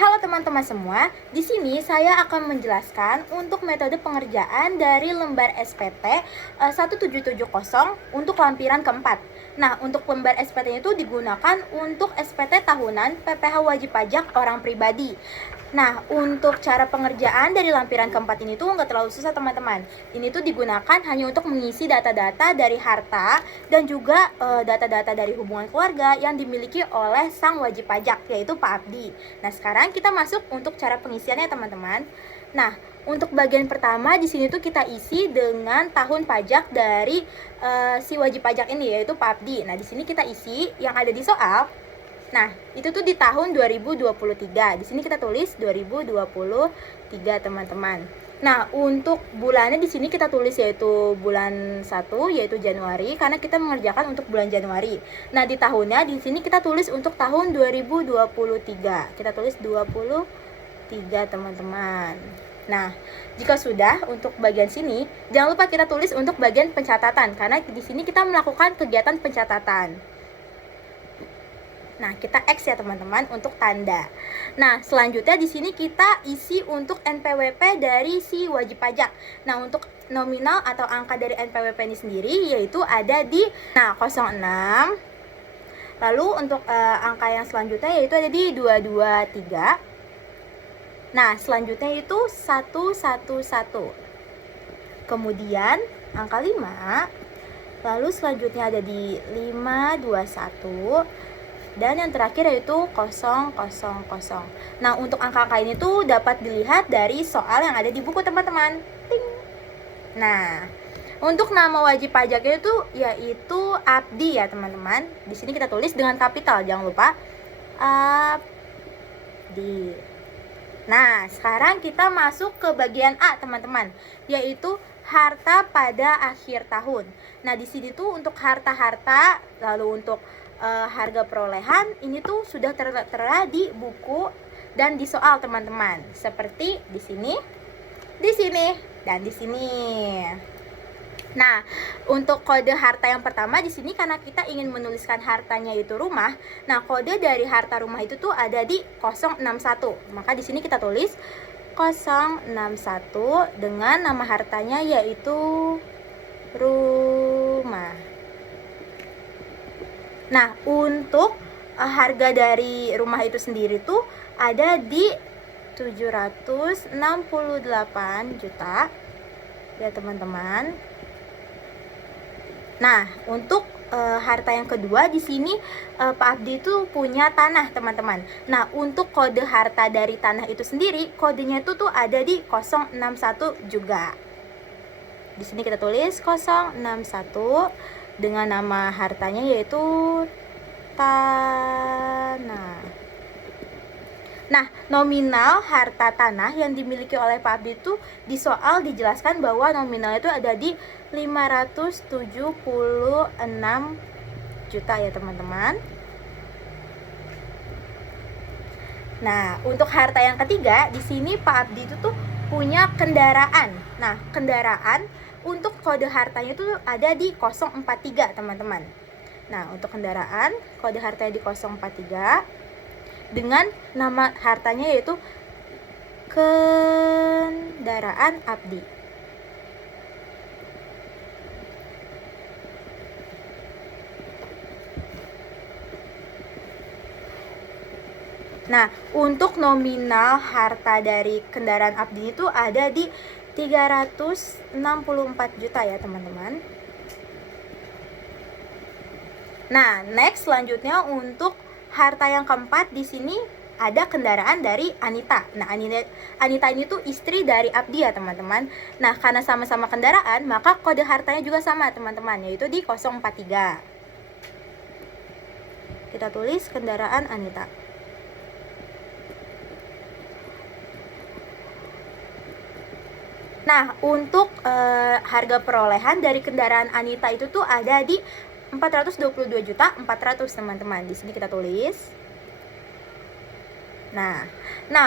Halo teman-teman semua, di sini saya akan menjelaskan untuk metode pengerjaan dari lembar SPT 1770 untuk lampiran keempat. Nah, untuk lembar SPT itu digunakan untuk SPT tahunan PPh wajib pajak orang pribadi. Nah, untuk cara pengerjaan dari lampiran keempat ini tuh nggak terlalu susah teman-teman. Ini tuh digunakan hanya untuk mengisi data-data dari harta dan juga data-data dari hubungan keluarga yang dimiliki oleh sang wajib pajak, yaitu Pak Abdi. Nah, sekarang kita masuk untuk cara pengisiannya teman-teman. Nah, untuk bagian pertama di sini tuh kita isi dengan tahun pajak dari si wajib pajak ini, yaitu Pak Abdi. Nah, di sini kita isi yang ada di soal. Nah, itu tuh di tahun 2023. Di sini kita tulis 2023, teman-teman. Nah, untuk bulannya di sini kita tulis yaitu bulan 1 yaitu Januari karena kita mengerjakan untuk bulan Januari. Nah, di tahunnya di sini kita tulis untuk tahun 2023. Kita tulis 23, teman-teman. Nah, jika sudah untuk bagian sini, jangan lupa kita tulis untuk bagian pencatatan karena di sini kita melakukan kegiatan pencatatan. Nah, kita X ya teman-teman untuk tanda. Nah, selanjutnya di sini kita isi untuk NPWP dari si wajib pajak. Nah, untuk nominal atau angka dari NPWP ini sendiri yaitu ada di 06. Lalu untuk angka yang selanjutnya yaitu ada di 223. Nah, selanjutnya itu 111. Kemudian angka 5. Lalu selanjutnya ada di 521. Dan yang terakhir yaitu 000. Nah, untuk angka-angka ini tuh dapat dilihat dari soal yang ada di buku teman-teman. Ting. Nah, untuk nama wajib pajaknya itu yaitu Abdi ya teman-teman. Di sini kita tulis dengan kapital, jangan lupa. Abdi. Nah, sekarang kita masuk ke bagian A teman-teman, yaitu harta pada akhir tahun. Nah, di sini tuh untuk harta-harta, lalu untuk harga perolehan ini tuh sudah tertera di buku dan di soal teman-teman. Seperti di sini, dan di sini. Nah, untuk kode harta yang pertama di sini karena kita ingin menuliskan hartanya itu rumah. Nah, kode dari harta rumah itu tuh ada di 061. Maka di sini kita tulis 061 dengan nama hartanya yaitu rumah. Nah, untuk harga dari rumah itu sendiri tuh ada di 768 juta ya teman-teman. Nah, untuk harta yang kedua di sini Pak Abdi itu punya tanah teman-teman. Nah, untuk kode harta dari tanah itu sendiri kodenya itu tuh ada di 061 juga. Di sini kita tulis 061 dengan nama hartanya yaitu tanah. Nah, nominal harta tanah yang dimiliki oleh Pak Abdi itu di soal dijelaskan bahwa nominalnya itu ada di 576 juta ya teman-teman. Nah, untuk harta yang ketiga di sini Pak Abdi itu tuh punya kendaraan. Nah, kendaraan untuk kode hartanya itu ada di 043 teman-teman. Nah, untuk kendaraan kode hartanya di 043 dengan nama hartanya yaitu kendaraan Abdi. Nah, untuk nominal harta dari kendaraan Abdi itu ada di 364 juta ya teman-teman. Nah, next selanjutnya untuk harta yang keempat di sini ada kendaraan dari Anita. Nah, Anita ini tuh istri dari Abdi ya teman-teman. Nah, karena sama-sama kendaraan, maka kode hartanya juga sama teman-teman, yaitu di 043. Kita tulis kendaraan Anita. Nah, untuk harga perolehan dari kendaraan Anita itu tuh ada di 422 juta 400 teman-teman. Di sini kita tulis. Nah,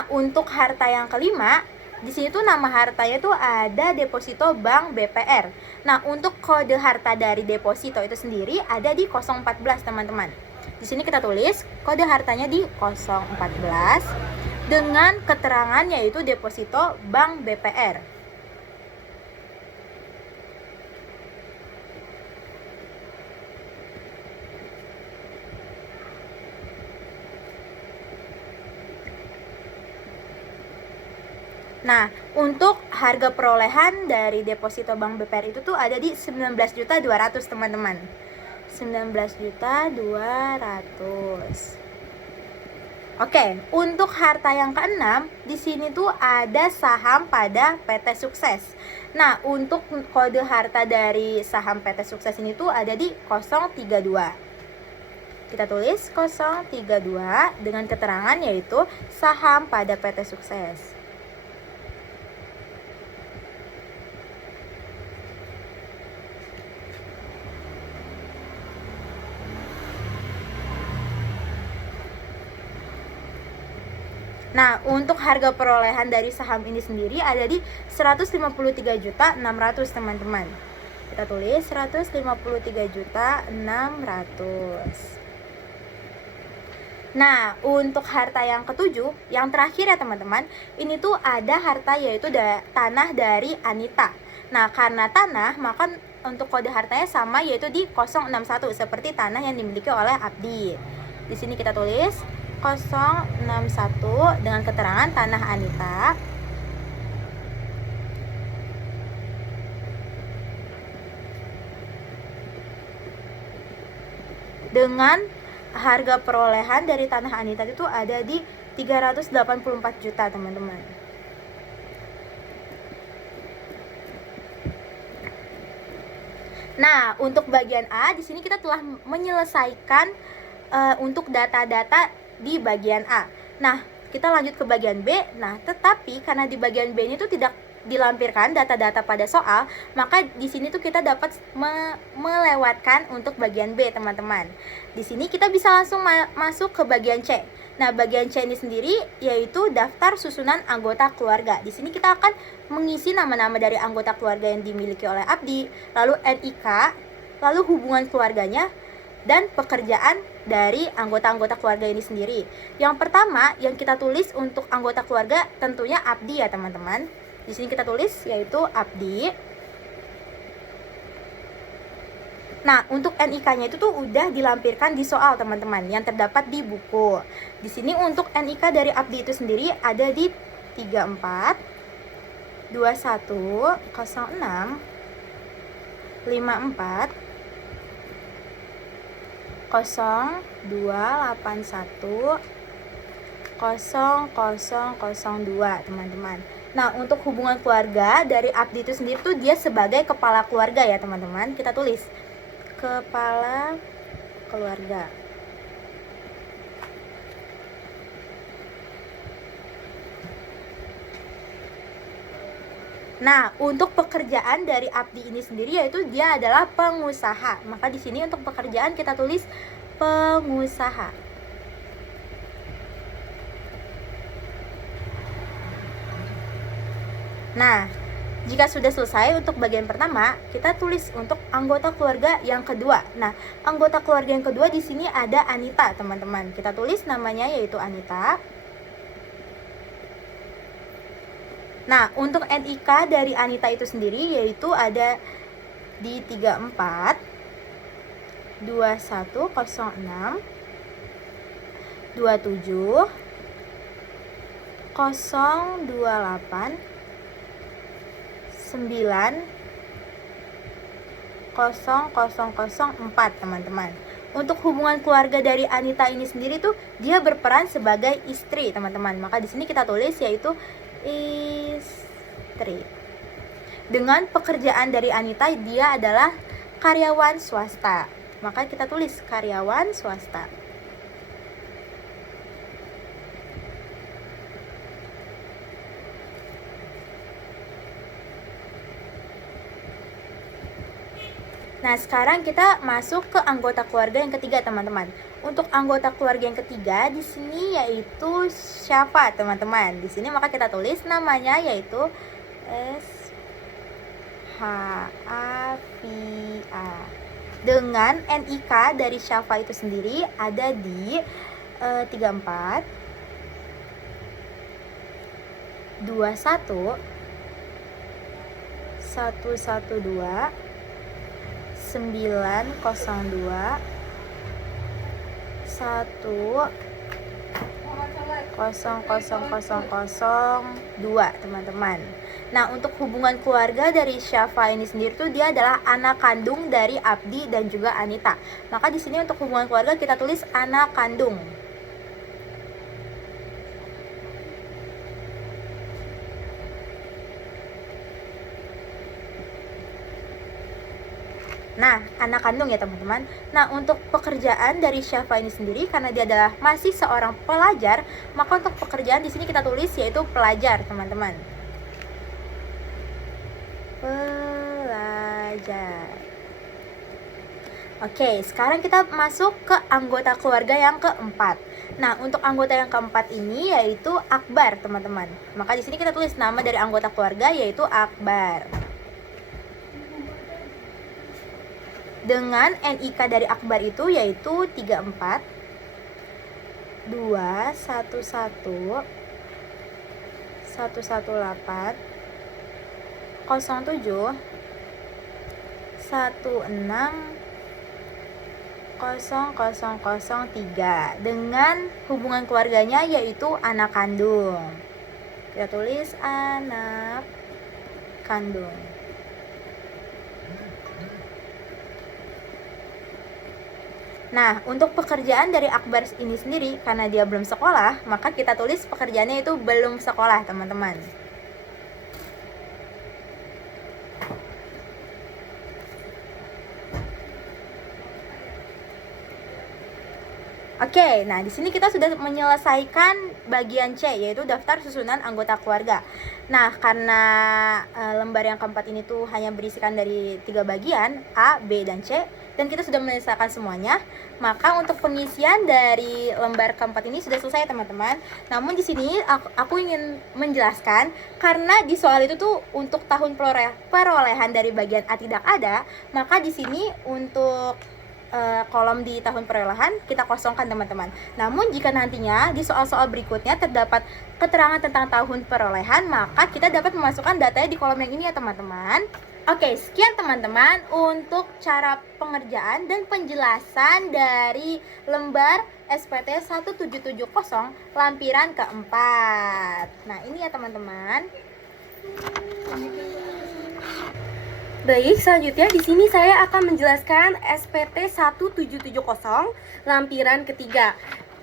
untuk harta yang kelima, di sini tuh nama hartanya tuh ada deposito Bank BPR. Nah, untuk kode harta dari deposito itu sendiri ada di 014 teman-teman. Di sini kita tulis kode hartanya di 014 dengan keterangan yaitu deposito Bank BPR. Nah, untuk harga perolehan dari deposito Bank BPR itu tuh ada di 19.200.000 teman-teman. 19.200.000. Oke, untuk harta yang keenam, di sini tuh ada saham pada PT Sukses. Nah, untuk kode harta dari saham PT Sukses ini tuh ada di 032. Kita tulis 032 dengan keterangan yaitu saham pada PT Sukses. Nah, untuk harga perolehan dari saham ini sendiri ada di 153.600.000 teman-teman. Kita tulis 153.600.000. Nah, untuk harta yang ketujuh, yang terakhir ya teman-teman, ini tuh ada harta yaitu tanah dari Anita. Nah, karena tanah, maka untuk kode hartanya sama yaitu di 061 seperti tanah yang dimiliki oleh Abdi. Di sini kita tulis 061 dengan keterangan tanah Anita. Dengan harga perolehan dari tanah Anita itu ada di 384 juta teman-teman. Nah, untuk bagian A di sini kita telah menyelesaikan untuk data-data di bagian A. Nah, kita lanjut ke bagian B. Nah, tetapi karena di bagian B ini tuh tidak dilampirkan data-data pada soal, maka di sini tuh kita dapat melewatkan untuk bagian B, teman-teman. Di sini kita bisa langsung masuk ke bagian C. Nah, bagian C ini sendiri yaitu daftar susunan anggota keluarga. Di sini kita akan mengisi nama-nama dari anggota keluarga yang dimiliki oleh Abdi, lalu NIK, lalu hubungan keluarganya, dan pekerjaan dari anggota-anggota keluarga ini sendiri. Yang pertama yang kita tulis untuk anggota keluarga tentunya Abdi ya teman-teman. Di sini kita tulis yaitu Abdi. Nah, untuk NIK-nya itu tuh udah dilampirkan di soal teman-teman yang terdapat di buku. Di sini untuk NIK dari Abdi itu sendiri ada di 34 21 06 54 0281 0002 teman-teman. Nah, untuk hubungan keluarga dari Abdi itu sendiri tuh dia sebagai kepala keluarga ya teman-teman. Kita tulis kepala keluarga. Nah, untuk pekerjaan dari Abdi ini sendiri yaitu dia adalah pengusaha. Maka di sini untuk pekerjaan kita tulis pengusaha. Nah, jika sudah selesai untuk bagian pertama, kita tulis untuk anggota keluarga yang kedua. Nah, anggota keluarga yang kedua di sini ada Anita, teman-teman. Kita tulis namanya yaitu Anita. Nah, untuk NIK dari Anita itu sendiri yaitu ada di 34 2106 27 028 9 0004 teman-teman. Untuk hubungan keluarga dari Anita ini sendiri tuh dia berperan sebagai istri, teman-teman. Maka di sini kita tulis yaitu istri. Dengan pekerjaan dari Anita dia adalah karyawan swasta. Maka kita tulis karyawan swasta. Nah, sekarang kita masuk ke anggota keluarga yang ketiga, teman-teman. Untuk anggota keluarga yang ketiga di sini yaitu Syafa, teman-teman. Di sini maka kita tulis namanya yaitu SHAFIA. Dengan NIK dari Syafa itu sendiri ada di 34 21 112 902 1 teman-teman. Nah, untuk hubungan keluarga dari Syafa ini sendiri tuh dia adalah anak kandung dari Abdi dan juga Anita. Maka di sini untuk hubungan keluarga kita tulis anak kandung. Nah, anak kandung ya teman-teman. Nah, untuk pekerjaan dari Syafa ini sendiri karena dia adalah masih seorang pelajar, maka untuk pekerjaan di sini kita tulis yaitu pelajar, teman-teman. Pelajar. Oke, sekarang kita masuk ke anggota keluarga yang keempat. Nah, untuk anggota yang keempat ini yaitu Akbar, teman-teman. Maka di sini kita tulis nama dari anggota keluarga yaitu Akbar. Dengan NIK dari Akbar itu yaitu 34 211 118 07 16 0003 dengan hubungan keluarganya yaitu anak kandung. Kita tulis anak kandung. Nah, untuk pekerjaan dari Akbar ini sendiri, karena dia belum sekolah, maka kita tulis pekerjaannya itu belum sekolah, teman-teman. Oke, nah di sini kita sudah menyelesaikan bagian C, yaitu daftar susunan anggota keluarga. Nah, karena lembar yang keempat ini tuh hanya berisikan dari 3 bagian, A, B, dan C, dan kita sudah menyelesaikan semuanya, maka untuk pengisian dari lembar keempat ini sudah selesai, teman-teman. Namun di sini aku ingin menjelaskan, karena di soal itu tuh untuk tahun perolehan dari bagian A tidak ada, maka di sini untuk kolom di tahun perolehan kita kosongkan, teman-teman. Namun jika nantinya di soal-soal berikutnya terdapat keterangan tentang tahun perolehan, maka kita dapat memasukkan datanya di kolom yang ini ya, teman-teman. Oke, sekian teman-teman untuk cara pengerjaan dan penjelasan dari lembar SPT 1770 lampiran keempat. Nah, ini ya teman-teman. Baik, selanjutnya di sini saya akan menjelaskan SPT 1770 lampiran ketiga.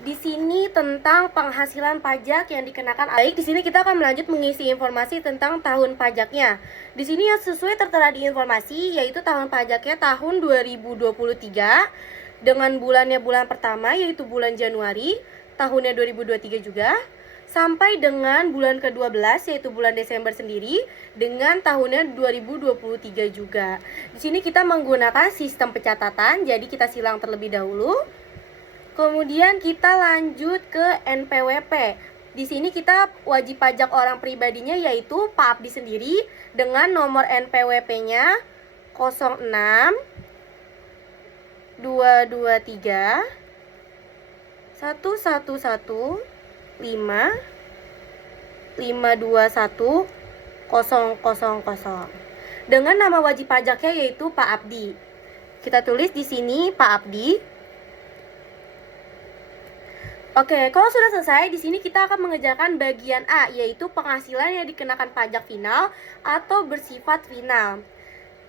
Di sini tentang penghasilan pajak yang dikenakan. Baik, di sini kita akan melanjut mengisi informasi tentang tahun pajaknya. Di sini yang sesuai tertera di informasi yaitu tahun pajaknya tahun 2023 dengan bulannya bulan pertama yaitu bulan Januari, tahunnya 2023 juga. Sampai dengan bulan ke-12 yaitu bulan Desember sendiri dengan tahunnya 2023 juga. Di sini kita menggunakan sistem pencatatan, jadi kita silang terlebih dahulu. Kemudian kita lanjut ke NPWP. Di sini kita wajib pajak orang pribadinya yaitu Pak Abdi sendiri dengan nomor NPWP-nya 06 223 111 5 521 000 dengan nama wajib pajaknya yaitu Pak Abdi. Kita tulis di sini Pak Abdi. Oke, kalau sudah selesai, di sini kita akan mengerjakan bagian A, yaitu penghasilan yang dikenakan pajak final atau bersifat final.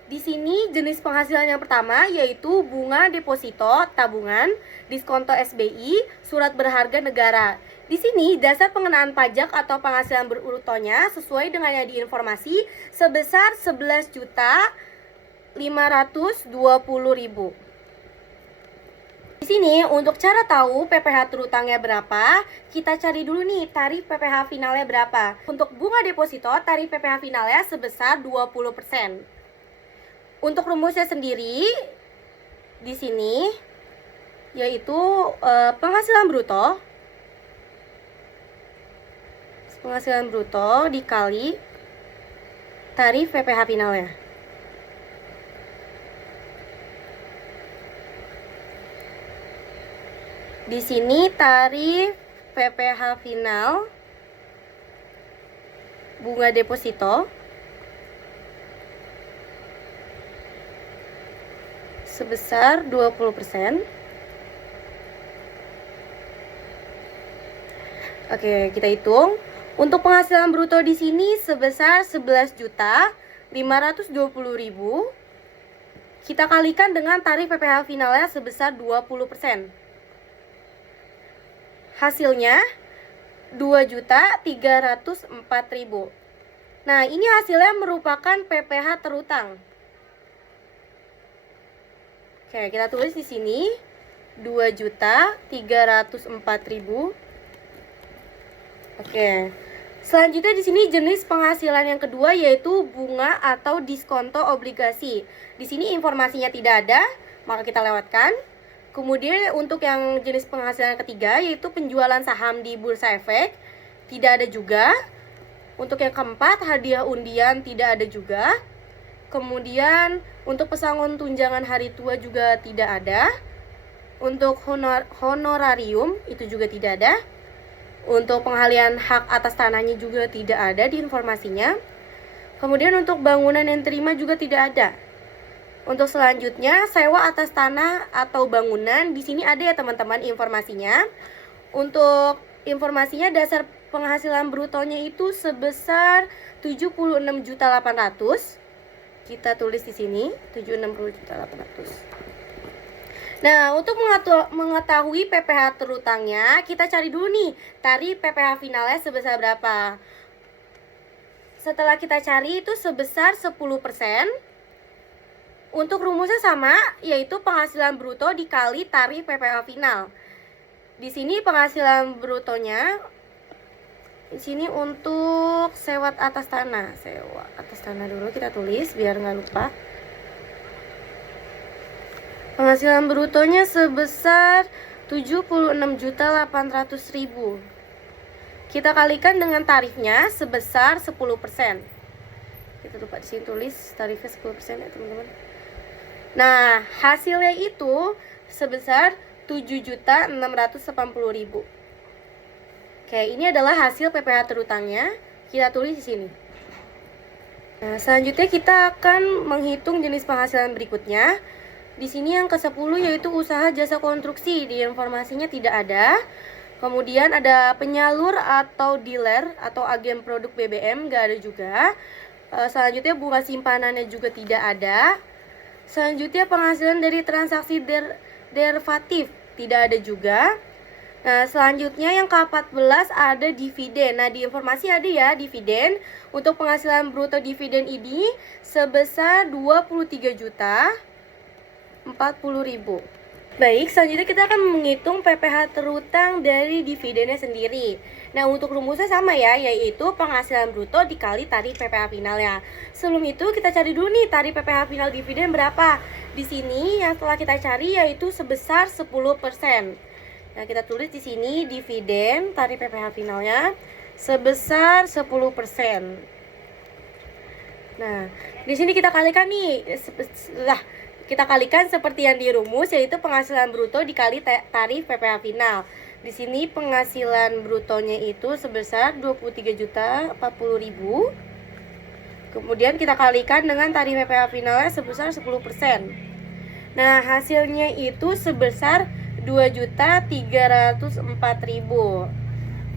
Di sini jenis penghasilan yang pertama yaitu bunga deposito tabungan, diskonto SBI, surat berharga negara. Di sini dasar pengenaan pajak atau penghasilan berurutannya sesuai dengan yang diinformasi sebesar 11.520.000. Di sini untuk cara tahu PPh terutangnya berapa, kita cari dulu nih tarif PPh finalnya berapa. Untuk bunga deposito, tarif PPh finalnya sebesar 20%. Untuk rumusnya sendiri di sini yaitu penghasilan bruto dikali tarif PPh finalnya. Di sini tarif PPh final bunga deposito sebesar 20%. Oke, kita hitung. Untuk penghasilan bruto di sini sebesar 11.520.000. Kita kalikan dengan tarif PPh finalnya sebesar 20%. Hasilnya 2.304.000. Nah, ini hasilnya merupakan PPh terutang. Oke, kita tulis di sini 2.304.000. Oke. Selanjutnya di sini jenis penghasilan yang kedua yaitu bunga atau diskonto obligasi. Di sini informasinya tidak ada, maka kita lewatkan. Kemudian untuk yang jenis penghasilan yang ketiga yaitu penjualan saham di Bursa Efek, tidak ada juga. Untuk yang keempat, hadiah undian tidak ada juga. Kemudian untuk pesangon tunjangan hari tua juga tidak ada. Untuk honorarium itu juga tidak ada. Untuk pengalihan hak atas tanahnya juga tidak ada di informasinya. Kemudian untuk bangunan yang terima juga tidak ada. Untuk selanjutnya, sewa atas tanah atau bangunan, di sini ada ya teman-teman informasinya. Untuk informasinya dasar penghasilan brutonya itu sebesar 76.800.000. Kita tulis di sini 76.800.000. Nah, untuk mengetahui PPh terutangnya, kita cari dulu nih tarif PPh finalnya sebesar berapa. Setelah kita cari itu sebesar 10%. Untuk rumusnya sama, yaitu penghasilan bruto dikali tarif PPh final. Di sini penghasilan brutonya, di sini untuk sewa atas tanah dulu kita tulis biar nggak lupa. Penghasilan brutonya sebesar 76.800.000. Kita kalikan dengan tarifnya sebesar 10%. Kita lupa di sini tulis tarifnya 10% ya teman-teman. Nah, hasilnya itu sebesar 7.680.000. Oke, ini adalah hasil PPh terutangnya. Kita tulis di sini. Nah, selanjutnya kita akan menghitung jenis penghasilan berikutnya. Di sini yang ke-10 yaitu usaha jasa konstruksi. Di informasinya tidak ada. Kemudian ada penyalur atau dealer atau agen produk BBM, nggak ada juga. Selanjutnya bunga simpanannya juga tidak ada. Selanjutnya penghasilan dari transaksi derivatif tidak ada juga. Nah, selanjutnya yang ke-14 ada dividen. Nah, di informasi ada ya dividen. Untuk penghasilan bruto dividen ini sebesar 23.040.000. Baik, selanjutnya kita akan menghitung PPh terutang dari dividennya sendiri. Nah, untuk rumusnya sama ya, yaitu penghasilan bruto dikali tarif PPh finalnya. Sebelum itu kita cari dulu nih tarif PPh final dividen berapa. Di sini yang setelah kita cari yaitu sebesar 10%. Nah, kita tulis di sini dividen tarif PPh finalnya sebesar 10%. Nah, di sini kita kalikan nih. Kita kalikan seperti yang di rumus, yaitu penghasilan bruto dikali tarif PPh final. Di sini penghasilan brutonya itu sebesar 23.040.000. Kemudian kita kalikan dengan tarif PPh finalnya sebesar 10%. Nah, hasilnya itu sebesar 2.304.000.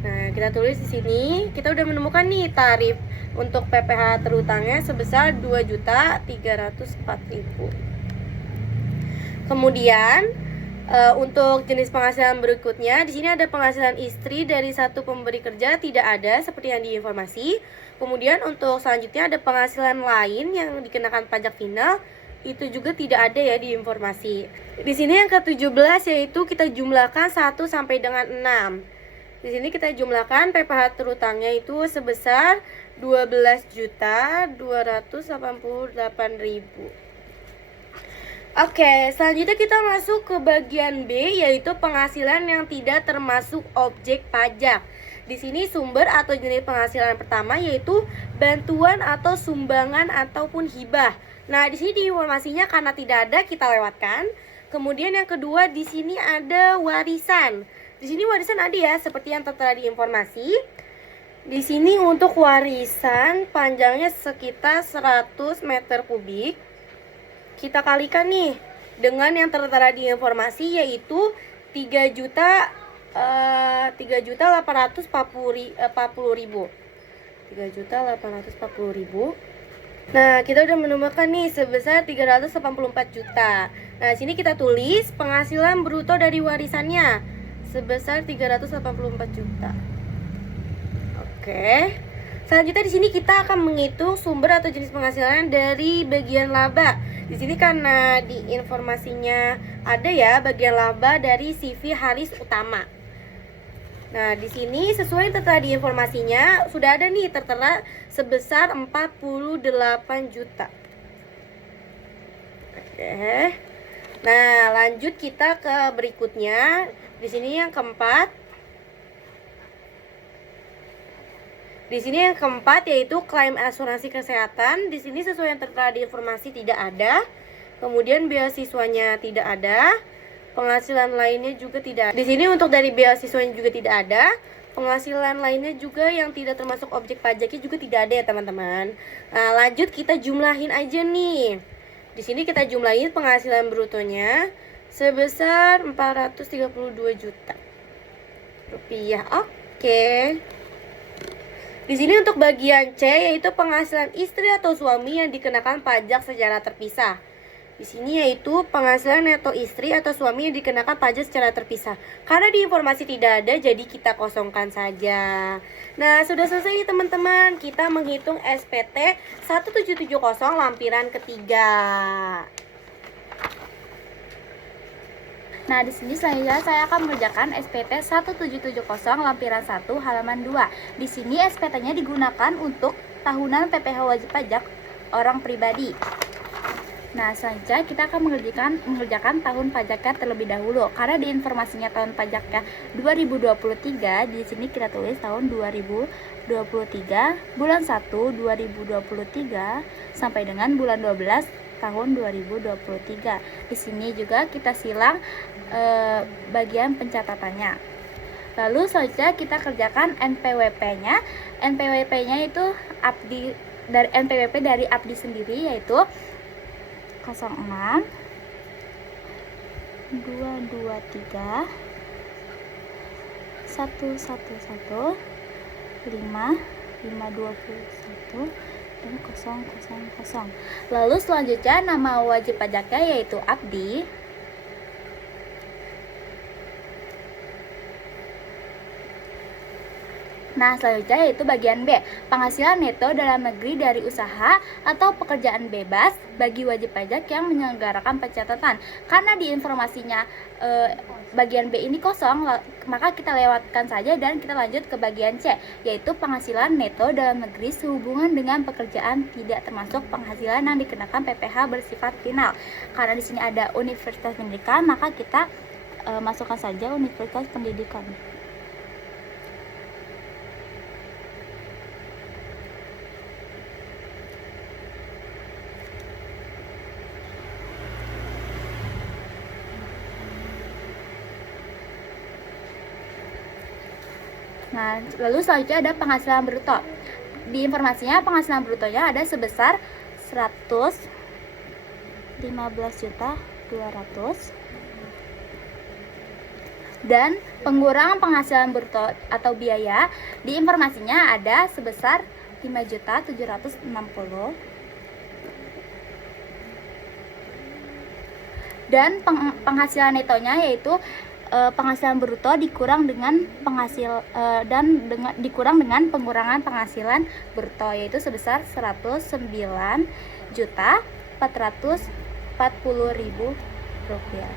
Nah, kita tulis di sini, kita udah menemukan nih tarif untuk PPh terutangnya sebesar 2.304.000. Kemudian untuk jenis penghasilan berikutnya, di sini ada penghasilan istri dari satu pemberi kerja tidak ada seperti yang di informasi. Kemudian untuk selanjutnya ada penghasilan lain yang dikenakan pajak final, itu juga tidak ada ya di informasi. Di sini yang ke-17 yaitu kita jumlahkan 1 sampai dengan 6. Di sini kita jumlahkan PPh terutangnya itu sebesar 12.288.000. Oke, selanjutnya kita masuk ke bagian B, yaitu penghasilan yang tidak termasuk objek pajak. Di sini sumber atau jenis penghasilan pertama yaitu bantuan atau sumbangan ataupun hibah. Nah, di sini di informasinya karena tidak ada kita lewatkan. Kemudian yang kedua di sini ada warisan. Di sini warisan ada ya, seperti yang tertera di informasi. Di sini untuk warisan panjangnya sekitar 100 meter kubik. Kita kalikan nih dengan yang tertera di informasi, yaitu 3.840.000. 3.840.000. Nah, kita udah menemukan nih sebesar 384 juta. Nah, sini kita tulis penghasilan bruto dari warisannya sebesar 384 juta. Oke. Selanjutnya di sini kita akan menghitung sumber atau jenis penghasilan dari bagian laba. Di sini karena di informasinya ada ya bagian laba dari CV Haris Utama. Nah, di sini sesuai tertera di informasinya sudah ada nih tertera sebesar 48 juta. Oke. Nah, lanjut kita ke berikutnya. Di sini yang keempat. Di sini yang keempat yaitu klaim asuransi kesehatan. Di sini sesuai yang tertera di informasi tidak ada. Kemudian beasiswanya tidak ada. Penghasilan lainnya juga tidak ada. Di sini untuk dari beasiswanya juga tidak ada. Penghasilan lainnya juga yang tidak termasuk objek pajaknya juga tidak ada ya teman-teman. Nah, lanjut kita jumlahin aja nih. Di sini kita jumlahin penghasilan brutonya sebesar 432 juta rupiah. Oke. Di sini untuk bagian C yaitu penghasilan istri atau suami yang dikenakan pajak secara terpisah. Di sini yaitu penghasilan neto istri atau suami yang dikenakan pajak secara terpisah. Karena di informasi tidak ada, jadi kita kosongkan saja. Nah, sudah selesai nih teman-teman. Kita menghitung SPT 1770 lampiran ketiga. Nah, di sini selanjutnya saya akan mengerjakan SPT 1770 lampiran 1 halaman 2. Di sini SPT-nya digunakan untuk tahunan PPh wajib pajak orang pribadi. Nah, selanjutnya kita akan mengerjakan tahun pajaknya terlebih dahulu. Karena di informasinya tahun pajaknya 2023, di sini kita tulis tahun 2023, bulan 1 2023 sampai dengan bulan 12 tahun 2023. Di sini juga kita silang bagian pencatatannya. Lalu selanjutnya kita kerjakan NPWP-nya. NPWP-nya itu NPWP dari Abdi sendiri yaitu 06 223 111 5 521 dan 000. Lalu selanjutnya nama wajib pajaknya yaitu Abdi. Nah, selanjutnya yaitu bagian B, penghasilan neto dalam negeri dari usaha atau pekerjaan bebas bagi wajib pajak yang menyelenggarakan pencatatan. Karena di informasinya bagian B ini kosong, maka kita lewatkan saja dan kita lanjut ke bagian C, yaitu penghasilan neto dalam negeri sehubungan dengan pekerjaan tidak termasuk penghasilan yang dikenakan PPh bersifat final. Karena di sini ada Universitas Pendidikan, maka kita masukkan saja Universitas Pendidikan. Nah, lalu selanjutnya ada penghasilan bruto. Di informasinya penghasilan brutonya ada sebesar 115.200.000 dan pengurangan penghasilan bruto atau biaya di informasinya ada sebesar 5.760.000 dan penghasilan netonya yaitu penghasilan bruto dikurang dengan dikurang dengan pengurangan penghasilan bruto yaitu sebesar 109.440.000 rupiah.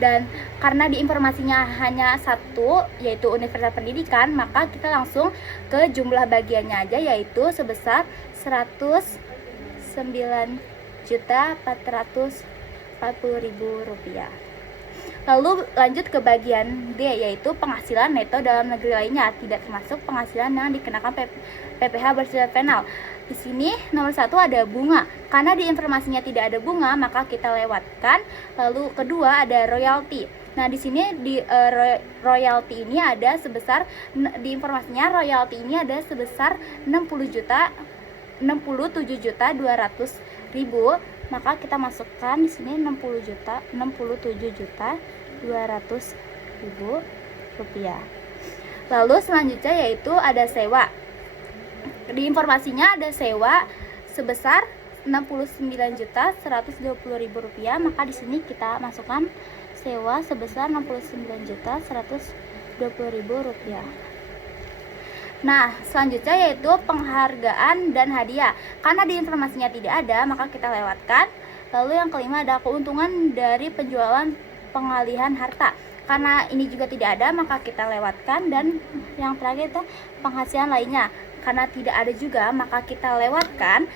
Dan karena di informasinya hanya satu yaitu Universitas Pendidikan, maka kita langsung ke jumlah bagiannya aja yaitu sebesar 109.440.000 rupiah. Lalu lanjut ke bagian D yaitu penghasilan neto dalam negeri lainnya tidak termasuk penghasilan yang dikenakan PPh bersifat final. Di sini nomor 1 ada bunga. Karena di informasinya tidak ada bunga, maka kita lewatkan. Lalu kedua ada royalti. Nah, di sini di royalti ini ada sebesar, di informasinya royalti ini ada sebesar 67.200.000. Maka kita masukkan di sini 67.200.000 rupiah. Lalu selanjutnya yaitu ada sewa. Di informasinya ada sewa sebesar 69.120.000 rupiah. Maka di sini kita masukkan sewa sebesar 69.120.000 rupiah. Nah, selanjutnya yaitu penghargaan dan hadiah. Karena di informasinya tidak ada, maka kita lewatkan. Lalu yang kelima ada keuntungan dari penjualan pengalihan harta. Karena ini juga tidak ada, maka kita lewatkan. Dan yang terakhir itu penghasilan lainnya. Karena tidak ada juga, maka kita lewatkan.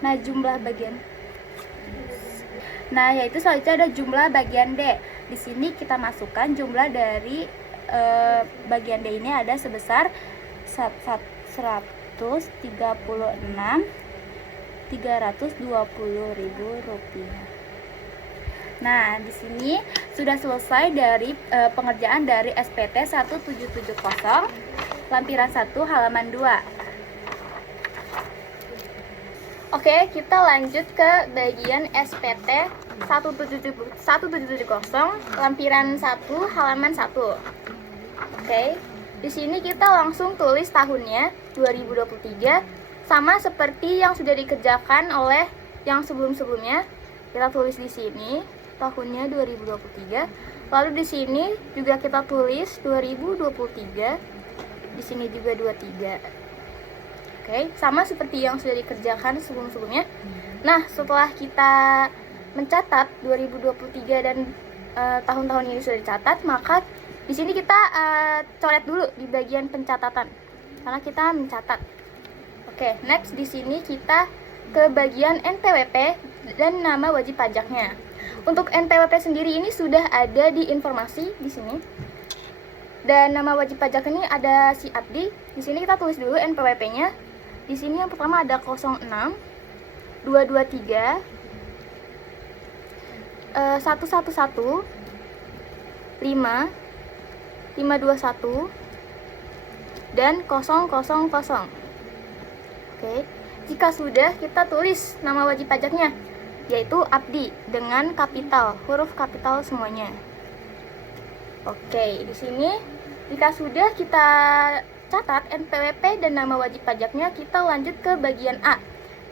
Nah, jumlah bagian. Nah, yaitu selanjutnya ada jumlah bagian D. Di sini kita masukkan jumlah dari bagian D ini ada sebesar 136.320.000 rupiah. Nah, di sini sudah selesai dari pengerjaan dari SPT 1770 lampiran 1 halaman 2. Oke, kita lanjut ke bagian SPT 1770 lampiran 1 halaman 1. Oke, di sini kita langsung tulis tahunnya 2023 sama seperti yang sudah dikerjakan oleh yang sebelum-sebelumnya. Kita tulis di sini tahunnya 2023. Lalu di sini juga kita tulis 2023. Di sini juga 23. Oke, sama seperti yang sudah dikerjakan sebelum-sebelumnya. Nah, setelah kita mencatat 2023 dan tahun-tahun ini sudah dicatat, maka di sini kita coret dulu di bagian pencatatan karena kita mencatat. Oke, next di sini kita ke bagian NPWP dan nama wajib pajaknya. Untuk NPWP sendiri ini sudah ada di informasi di sini. Dan nama wajib pajak ini ada si Abdi. Di sini kita tulis dulu NPWP-nya. Di sini yang pertama ada 06 223 111 5 521 dan 000. Oke, jika sudah kita tulis nama wajib pajaknya, yaitu Abdi dengan kapital, huruf kapital semuanya. Oke, di sini jika sudah kita catat NPWP dan nama wajib pajaknya, kita lanjut ke bagian A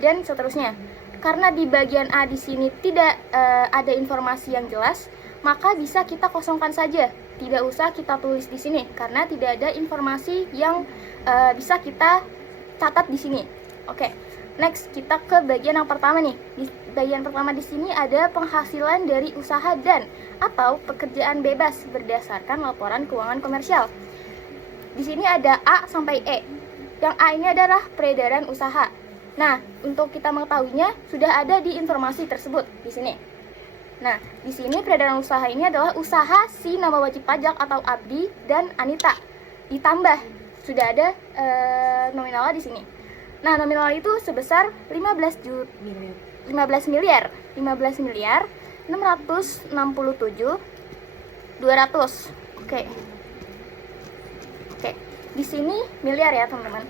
dan seterusnya. Karena di bagian A di sini tidak ada informasi yang jelas, maka bisa kita kosongkan saja. Tidak usah kita tulis di sini karena tidak ada informasi yang bisa kita catat di sini. Oke, next kita ke bagian yang pertama nih. Di bagian pertama di sini ada penghasilan dari usaha dan atau pekerjaan bebas berdasarkan laporan keuangan komersial. Di sini ada A sampai E. Yang A ini adalah peredaran usaha. Nah, untuk kita mengetahuinya sudah ada di informasi tersebut di sini. Nah, di sini peredaran usaha ini adalah usaha si nama wajib pajak atau Abdi dan Anita. Ditambah sudah ada nominalnya di sini. Nah, nominal itu sebesar 15 miliar 667.200. Oke. Di sini miliar ya, teman-teman.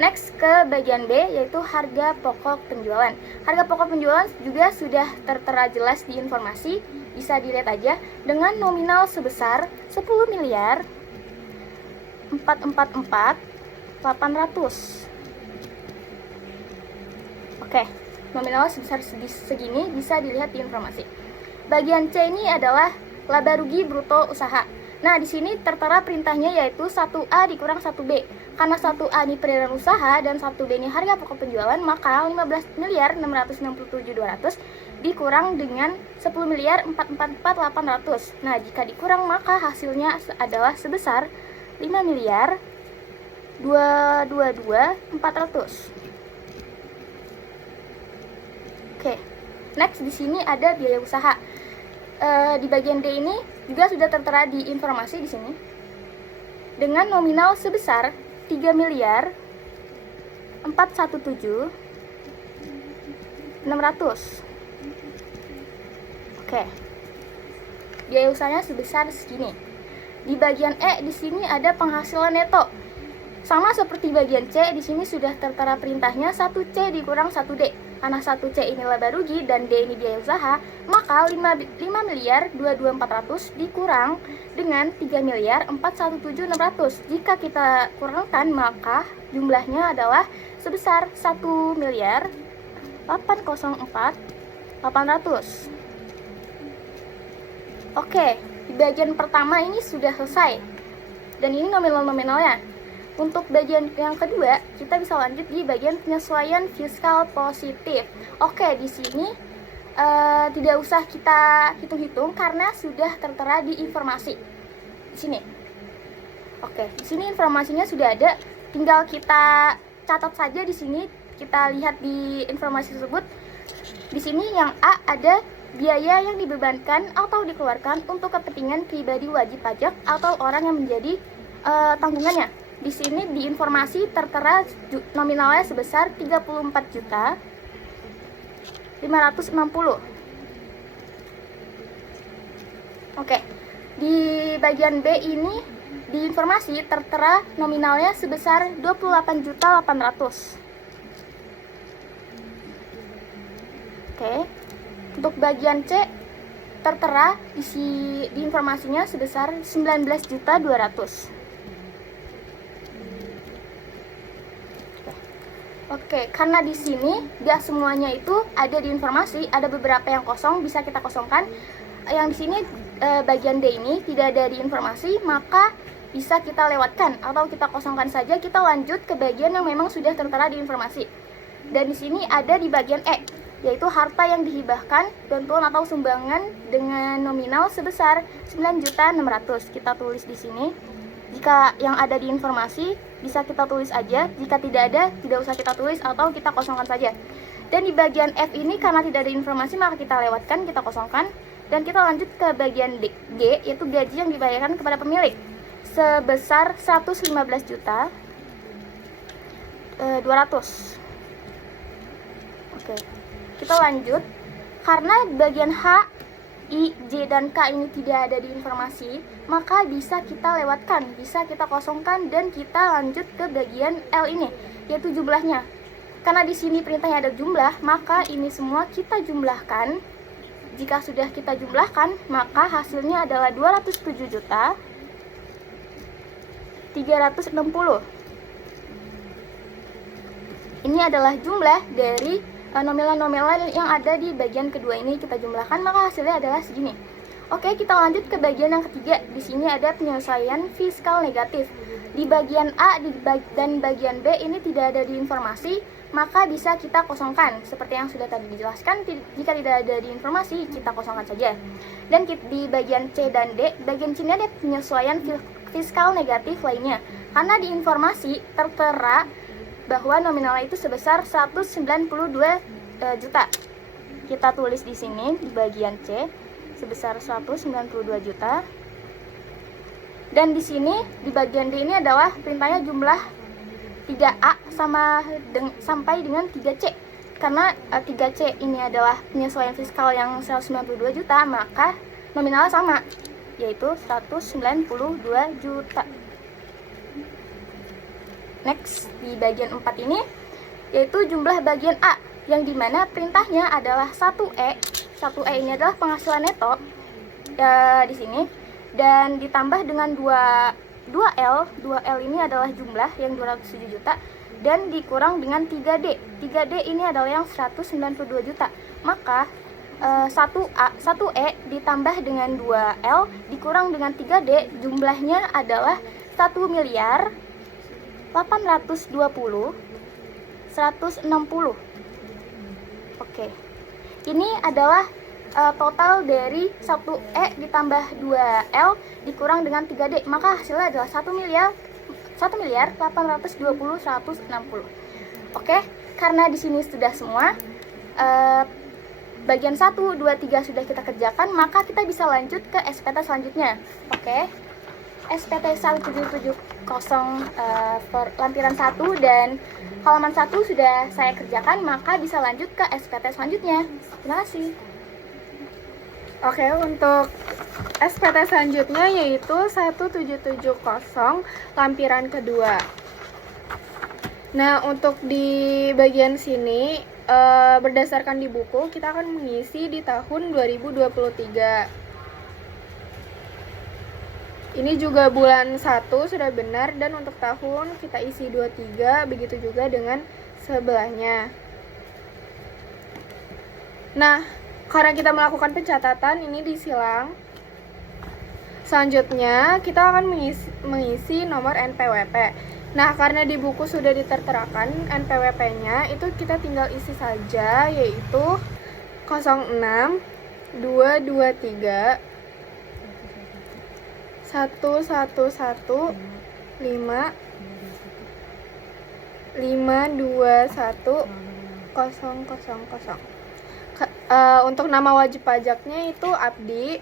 Next ke bagian B yaitu harga pokok penjualan. Harga pokok penjualan juga sudah tertera jelas di informasi, bisa dilihat aja dengan nominal sebesar 10.444.800. Oke, nominal sebesar segini bisa dilihat di informasi. Bagian C ini adalah laba rugi bruto usaha. Nah, di sini tertera perintahnya yaitu 1A dikurang 1B. Karena 1A ini peredaran usaha dan 1B ini harga pokok penjualan, maka 15.667.200 dikurang dengan 10.444.800. Nah, jika dikurang maka hasilnya adalah sebesar 5.222.400. Oke. Next di sini ada biaya usaha. Di bagian D ini juga sudah tertera di informasi di sini dengan nominal sebesar 3.417.600. Oke. biaya usahanya sebesar segini. Di bagian E di sini ada penghasilan neto. Sama seperti bagian C, di sini sudah tertera perintahnya 1C dikurang 1D. Karena 1C ini laba rugi dan D ini biaya usaha, maka 5.022.400 dikurang dengan 3.417.600. Jika kita kurangkan, maka jumlahnya adalah sebesar 1.804.800. Oke, di bagian pertama ini sudah selesai. Dan ini nominal-nominalnya. Untuk bagian yang kedua, kita bisa lanjut di bagian penyesuaian fiskal positif. Oke, di sini tidak usah kita hitung-hitung karena sudah tertera di informasi. Di sini. Oke, di sini informasinya sudah ada. Tinggal kita catat saja di sini. Kita lihat di informasi tersebut. Di sini yang A ada biaya yang dibebankan atau dikeluarkan untuk kepentingan pribadi wajib pajak atau orang yang menjadi tanggungannya. Di sini di informasi tertera nominalnya sebesar 34.560. Oke. Di bagian B ini di informasi tertera nominalnya sebesar 28.800. Oke. Untuk bagian C tertera di informasinya sebesar 19.200. Oke, karena di sini dia semuanya itu ada di informasi, ada beberapa yang kosong bisa kita kosongkan. Yang di sini bagian D ini tidak ada di informasi, maka bisa kita lewatkan atau kita kosongkan saja. Kita lanjut ke bagian yang memang sudah tertera di informasi. Dan di sini ada di bagian E, yaitu harta yang dihibahkan, bantuan atau sumbangan dengan nominal sebesar 9.600.000. Kita tulis di sini. Jika yang ada di informasi bisa kita tulis aja, jika tidak ada tidak usah kita tulis atau kita kosongkan saja. Dan di bagian F ini karena tidak ada informasi maka kita lewatkan, kita kosongkan. Dan kita lanjut ke bagian G, yaitu gaji yang dibayarkan kepada pemilik sebesar 115.200.000. Oke, kita lanjut. Karena bagian H, I, J, dan K ini tidak ada di informasi, maka bisa kita lewatkan, bisa kita kosongkan, dan kita lanjut ke bagian L ini, yaitu jumlahnya. Karena di sini perintahnya ada jumlah, maka ini semua kita jumlahkan. Jika sudah kita jumlahkan, maka hasilnya adalah 207.360. Ini adalah jumlah dari nominal-nominal yang ada di bagian kedua ini kita jumlahkan, maka hasilnya adalah segini. Oke, kita lanjut ke bagian yang ketiga. Di sini ada penyesuaian fiskal negatif. Di bagian A dan bagian B ini tidak ada di informasi, maka bisa kita kosongkan. Seperti yang sudah tadi dijelaskan, jika tidak ada di informasi, kita kosongkan saja. Dan di bagian C dan D, bagian C ini ada penyesuaian fiskal negatif lainnya. Karena di informasi tertera bahwa nominalnya itu sebesar 192 juta. Kita tulis di sini di bagian C sebesar 192 juta. Dan di sini di bagian D ini adalah perintahnya jumlah 3A sampai dengan 3C. Karena 3C ini adalah penyesuaian fiskal yang 192 juta, maka nominalnya sama, yaitu 192 juta. Next, di bagian 4 ini yaitu jumlah bagian A, yang dimana perintahnya adalah 1E. 1E ini adalah penghasilan neto di sini, dan ditambah dengan 2L. 2L ini adalah jumlah yang 207 juta dan dikurang dengan 3D. 3D ini adalah yang 192 juta. Maka 1E ditambah dengan 2L dikurang dengan 3D, jumlahnya adalah 1.820.160. Oke. Ini adalah total dari 1E ditambah 2L dikurang dengan 3D. Maka hasilnya adalah 1.820.160. Oke, karena di sini sudah semua bagian 1, 2, 3 sudah kita kerjakan, maka kita bisa lanjut ke SPT selanjutnya. Oke. SPT 1770 lampiran 1 dan halaman 1 sudah saya kerjakan, maka bisa lanjut ke SPT selanjutnya. Terima kasih. Oke, untuk SPT selanjutnya yaitu 1770 lampiran kedua. Nah, untuk di bagian sini berdasarkan di buku kita akan mengisi di tahun 2023. Ini juga bulan 1 sudah benar, dan untuk tahun kita isi 23, begitu juga dengan sebelahnya. Nah, karena kita melakukan pencatatan ini disilang. Selanjutnya kita akan mengisi nomor NPWP. Nah, karena di buku sudah diterterakan NPWP-nya, itu kita tinggal isi saja, yaitu 06 223 111 5 521 000. Untuk nama wajib pajaknya itu Abdi.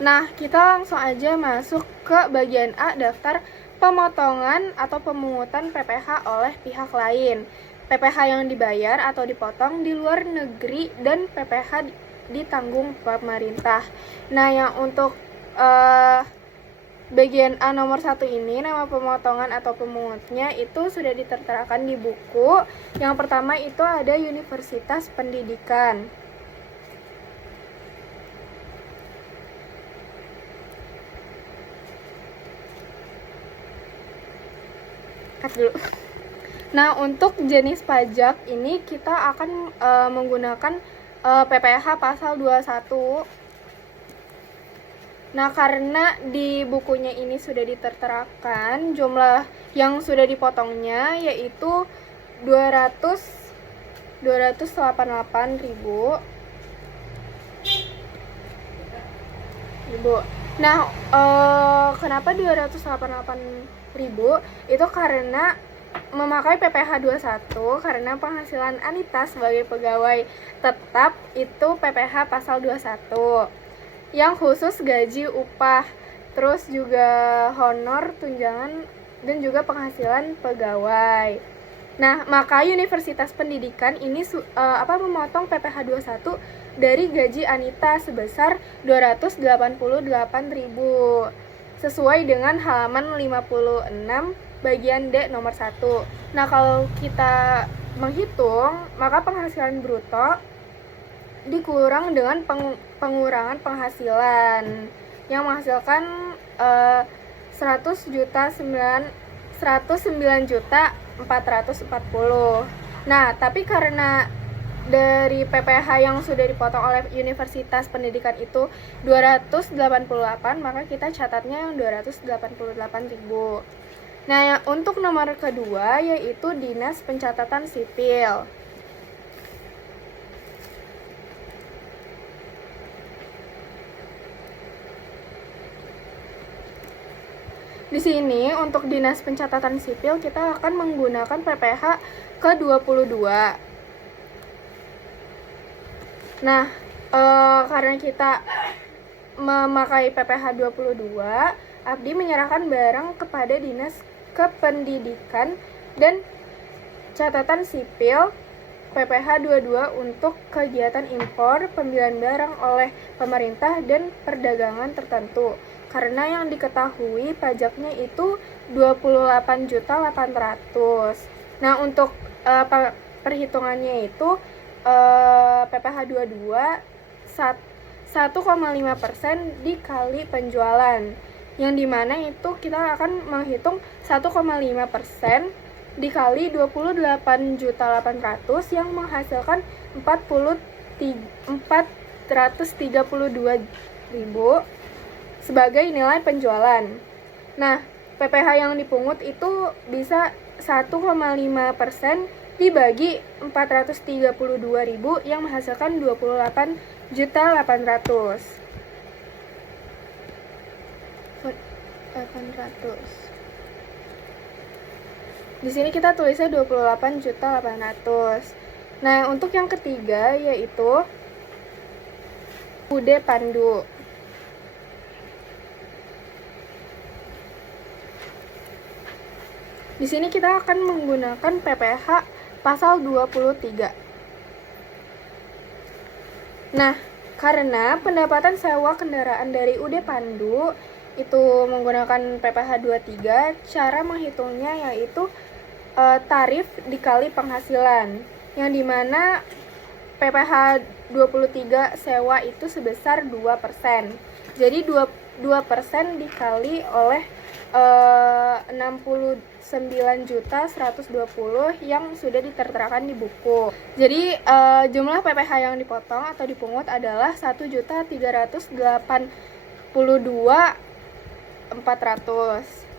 Nah, kita langsung aja masuk ke bagian A, daftar pemotongan atau pemungutan PPh oleh pihak lain. PPh yang dibayar atau dipotong di luar negeri dan PPh ditanggung pemerintah. Nah, yang untuk bagian A nomor 1 ini, nama pemotongan atau pemungutnya itu sudah diterterakan di buku. Yang pertama itu ada Universitas Pendidikan. Cut dulu. Nah, untuk jenis pajak ini kita akan menggunakan PPh pasal 21. Nah, karena di bukunya ini sudah diterterakan jumlah yang sudah dipotongnya yaitu 288.000. Nah, kenapa 288.000? Itu karena memakai PPh 21 karena penghasilan Anita sebagai pegawai tetap itu PPh pasal 21. Yang khusus gaji, upah, terus juga honor, tunjangan, dan juga penghasilan pegawai. Nah, maka Universitas Pendidikan ini memotong PPh 21 dari gaji Anita sebesar 288.000 sesuai dengan halaman 56 bagian D nomor 1. Nah, kalau kita menghitung, maka penghasilan bruto dikurang dengan pengurangan penghasilan yang menghasilkan 109.440. Nah, tapi karena dari PPh yang sudah dipotong oleh Universitas Pendidikan itu 288, maka kita catatnya yang 288.000. Nah, untuk nomor kedua yaitu Dinas Pencatatan Sipil. Di sini untuk Dinas Pencatatan Sipil kita akan menggunakan PPh ke-22. Nah, karena kita memakai PPh 22, Abdi menyerahkan barang kepada Dinas Kependidikan dan Catatan Sipil PPh 22 untuk kegiatan impor pembelian barang oleh pemerintah dan perdagangan tertentu. Karena yang diketahui pajaknya itu 28.800. Nah, untuk perhitungannya itu PPh 22 1,5% dikali penjualan, yang dimana itu kita akan menghitung 1,5% dikali 28.800 yang menghasilkan 432.000 sebagai nilai penjualan. Nah, PPh yang dipungut itu bisa 1,5% dibagi 432.000 yang menghasilkan 28.800. Di sini kita tulisnya 28.800. Nah, untuk yang ketiga yaitu UD Pandu. Di sini kita akan menggunakan PPh pasal 23. Nah, karena pendapatan sewa kendaraan dari UD Pandu itu menggunakan PPh 23, cara menghitungnya yaitu tarif dikali penghasilan, yang dimana PPh 23 sewa itu sebesar 2%. Jadi 2% dikali oleh 69.120 yang sudah diterterakan di buku. Jadi jumlah PPh yang dipotong atau dipungut adalah 1.382.400.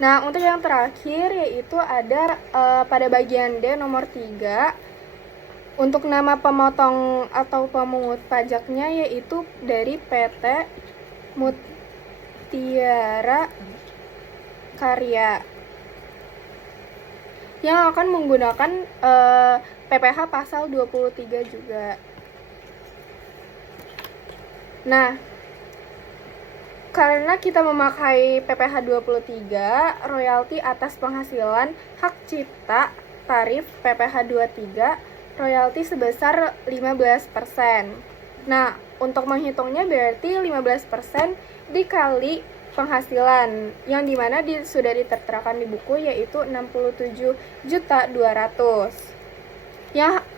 Nah, untuk yang terakhir yaitu ada pada bagian D nomor 3. Untuk nama pemotong atau pemungut pajaknya yaitu dari PT Mutiara Karya yang akan menggunakan PPh pasal 23 juga. Nah, karena kita memakai PPh 23, royalti atas penghasilan hak cipta tarif PPh 23, royalti sebesar 15%. Nah, untuk menghitungnya berarti 15% dikali penghasilan, yang dimana sudah diterterakan di buku yaitu 67.200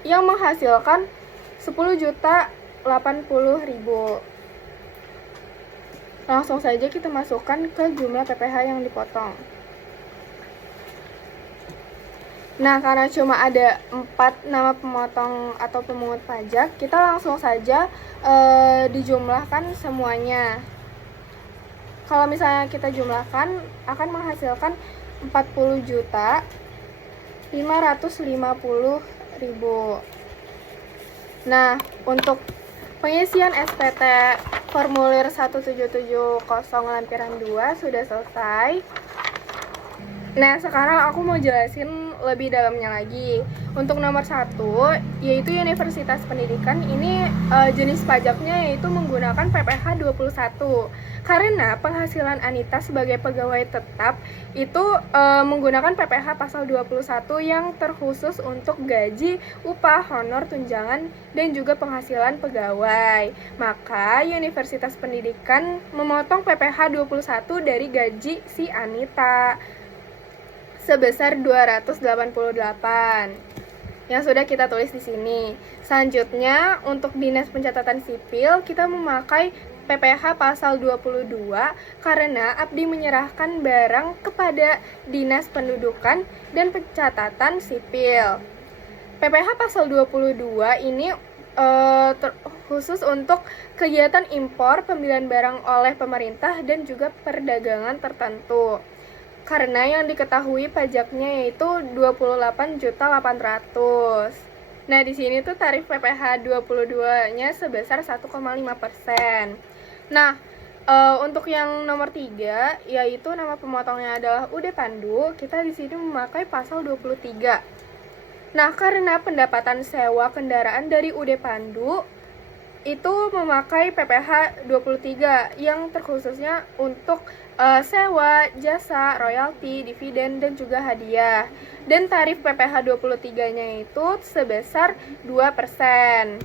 yang menghasilkan 10.080.000. Langsung saja kita masukkan ke jumlah PPh yang dipotong. Nah, karena cuma ada 4 nama pemotong atau pemungut pajak, kita langsung saja dijumlahkan semuanya. Kalau misalnya kita jumlahkan, akan menghasilkan 40.550.000. Nah, untuk pengisian SPT formulir 1770 lampiran 2 sudah selesai. Nah, sekarang aku mau jelasin lebih dalamnya lagi. Untuk nomor 1, yaitu Universitas Pendidikan, ini jenis pajaknya yaitu menggunakan PPh 21. Karena penghasilan Anita sebagai pegawai tetap itu menggunakan PPh pasal 21 yang terkhusus untuk gaji, upah, honor, tunjangan, dan juga penghasilan pegawai. Maka Universitas Pendidikan memotong PPh 21 dari gaji si Anita sebesar 288 yang sudah kita tulis di sini. Selanjutnya, untuk Dinas Pencatatan Sipil kita memakai PPh pasal 22 karena Abdi menyerahkan barang kepada Dinas Pendudukan dan Pencatatan Sipil. PPh pasal 22 ini khusus untuk kegiatan impor, pembelian barang oleh pemerintah dan juga perdagangan tertentu. Karena yang diketahui pajaknya yaitu 28.800.000. Nah, di sini tuh tarif PPh 22-nya sebesar 1,5%. Nah, untuk yang nomor 3 yaitu nama pemotongnya adalah UD Pandu, kita di sini memakai pasal 23. Nah, karena pendapatan sewa kendaraan dari UD Pandu itu memakai PPh 23 yang terkhususnya untuk sewa, jasa, royalti, dividen, dan juga hadiah. Dan tarif PPh 23-nya itu sebesar 2%.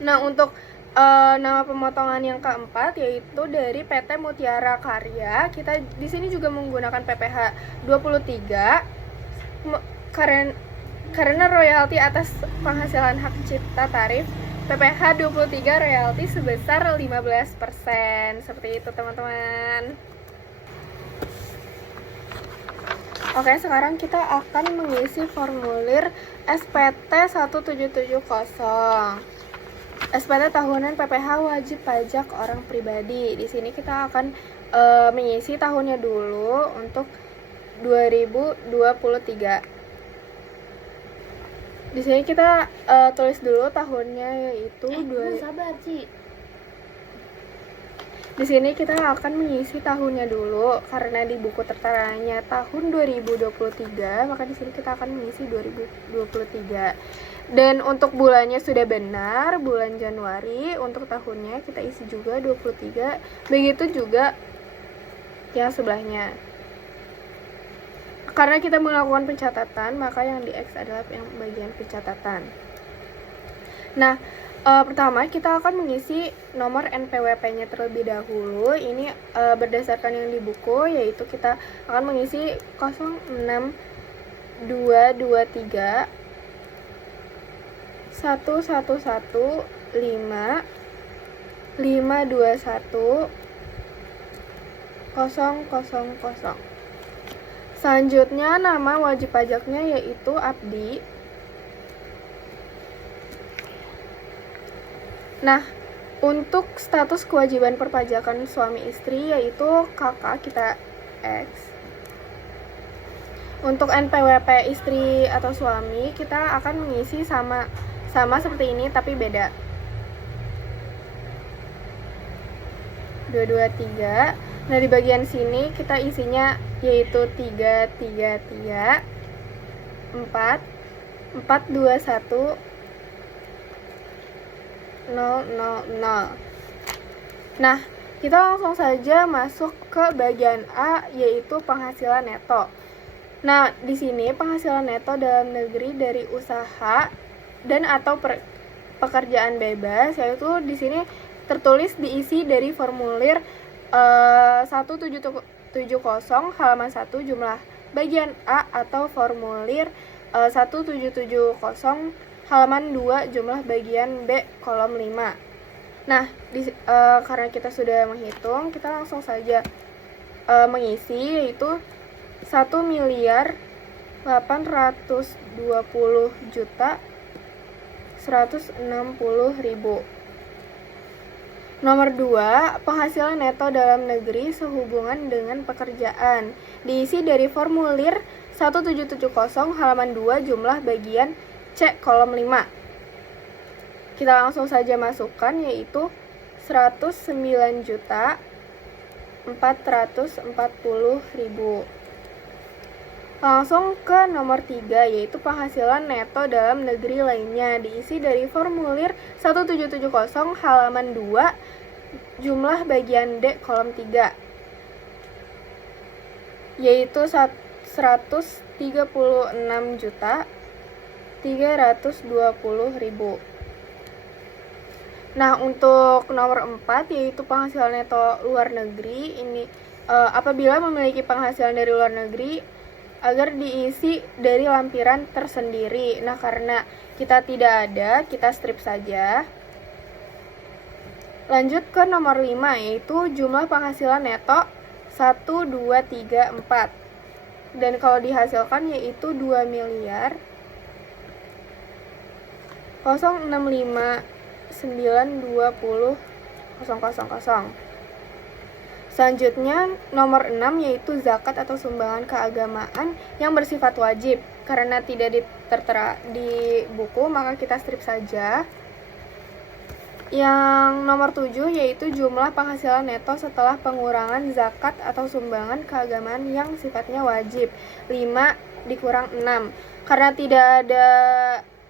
Nah, untuk nama pemotongan yang keempat yaitu dari PT Mutiara Karya, kita di sini juga menggunakan PPh 23 karena royalti atas penghasilan hak cipta tarif PPh 23 royalti sebesar 15%. Seperti itu, teman-teman. Oke, sekarang kita akan mengisi formulir SPT 1770. SPT tahunan PPh wajib pajak orang pribadi. Di sini kita akan mengisi tahunnya dulu untuk 2023. Di sini kita tulis dulu tahunnya yaitu sabar, Ci. Di sini kita akan mengisi tahunnya dulu karena di buku terteranya tahun 2023, maka di sini kita akan mengisi 2023. Dan untuk bulannya sudah benar, bulan Januari. Untuk tahunnya kita isi juga 23. Begitu juga yang sebelahnya. Karena kita melakukan pencatatan, maka yang di X adalah yang bagian pencatatan. Nah, Pertama, kita akan mengisi nomor NPWP-nya terlebih dahulu. Ini berdasarkan yang di buku, yaitu kita akan mengisi 06223 111 5 521 000. Selanjutnya nama wajib pajaknya yaitu Abdi. Nah, untuk status kewajiban perpajakan suami istri yaitu kakak, kita X. Untuk NPWP istri atau suami kita akan mengisi sama seperti ini tapi beda. 223. Nah, di bagian sini kita isinya yaitu 333 4 421 000. Nah, kita langsung saja masuk ke bagian A yaitu penghasilan neto. Nah, di sini penghasilan neto dalam negeri dari usaha dan atau pekerjaan bebas yaitu di sini tertulis diisi dari formulir 1770 halaman 1 jumlah bagian A atau formulir 1770 halaman 2 jumlah bagian B kolom 5. Nah, karena kita sudah menghitung, kita langsung saja mengisi yaitu 1.820.160.000. Nomor 2, penghasilan neto dalam negeri sehubungan dengan pekerjaan. Diisi dari formulir 1770 halaman 2 jumlah bagian C kolom 5. Kita langsung saja masukkan yaitu 109.440.000. Langsung ke nomor 3 yaitu penghasilan neto dalam negeri lainnya. Diisi dari formulir 1770 halaman 2 jumlah bagian D kolom 3 yaitu 136.320.000. Nah, untuk nomor 4 yaitu penghasilan neto luar negeri. Ini apabila memiliki penghasilan dari luar negeri agar diisi dari lampiran tersendiri. Nah, karena kita tidak ada, kita strip saja. Lanjut ke nomor 5 yaitu jumlah penghasilan neto 1, 2, 3, 4. Dan kalau dihasilkan yaitu 2 miliar 065.920.000. Selanjutnya nomor 6 yaitu zakat atau sumbangan keagamaan yang bersifat wajib. Karena tidak tertera di buku maka kita strip saja. Yang nomor 7 yaitu jumlah penghasilan neto setelah pengurangan zakat atau sumbangan keagamaan yang sifatnya wajib. 5 dikurang 6. Karena tidak ada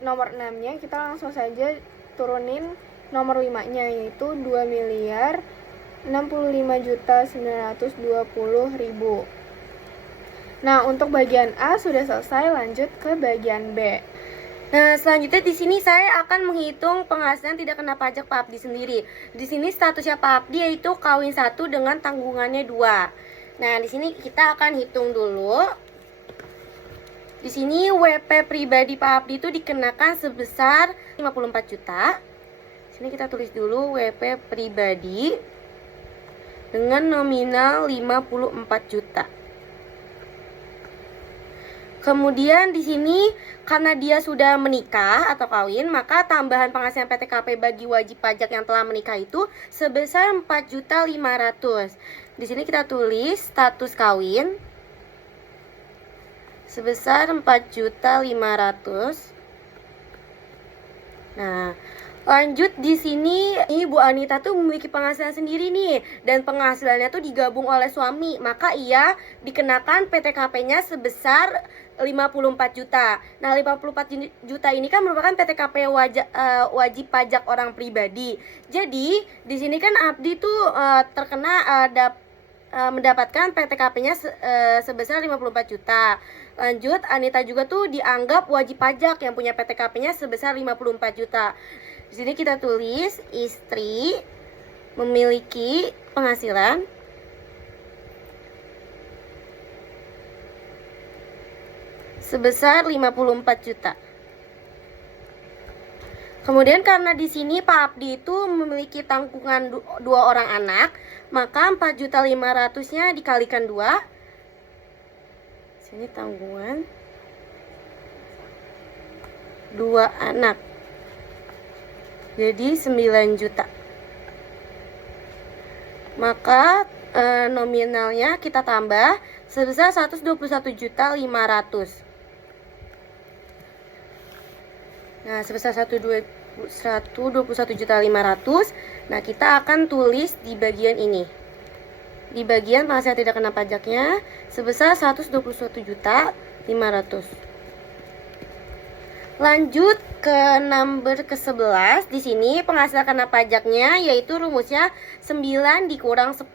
nomor 6-nya, kita langsung saja turunin nomor 5-nya yaitu 2.065.920.000. Nah, untuk bagian A sudah selesai, lanjut ke bagian B. Nah, selanjutnya di sini saya akan menghitung penghasilan tidak kena pajak Pak Abdi sendiri. Di sini statusnya Pak Abdi yaitu kawin 1 dengan tanggungannya 2. Nah, di sini kita akan hitung dulu. Di sini WP pribadi Pak Abdi itu dikenakan sebesar 54 juta. Di sini kita tulis dulu WP pribadi dengan nominal 54 juta. Kemudian di sini karena dia sudah menikah atau kawin, maka tambahan penghasilan PTKP bagi wajib pajak yang telah menikah itu sebesar 4.500.000. Di sini kita tulis status kawin sebesar 4.500.000. Nah, lanjut di sini Ibu Anita tuh memiliki penghasilan sendiri nih, dan penghasilannya tuh digabung oleh suami, maka ia dikenakan PTKP-nya sebesar 54 juta. Nah, 54 juta ini kan merupakan PTKP wajib pajak orang pribadi. Jadi, di sini kan Abdi tuh terkena mendapatkan PTKP-nya sebesar 54 juta. Lanjut, Anita juga tuh dianggap wajib pajak yang punya PTKP-nya sebesar 54 juta. Di Di sini kita tulis istri memiliki penghasilan sebesar 54 juta. Kemudian karena di sini Pak Abdi itu memiliki tanggungan 2 orang anak, maka 4.500.000-nya dikalikan 2. Sini tanggungan 2 anak. Jadi 9 juta. Maka nominalnya kita tambah sebesar 121.500.000. Nah, sebesar 121.500.000. Nah, kita akan tulis di bagian ini. Di bagian penghasilan tidak kena pajaknya sebesar 121.500.000. Lanjut ke number ke-11. Di sini penghasilan kena pajaknya yaitu rumusnya 9 dikurang 10.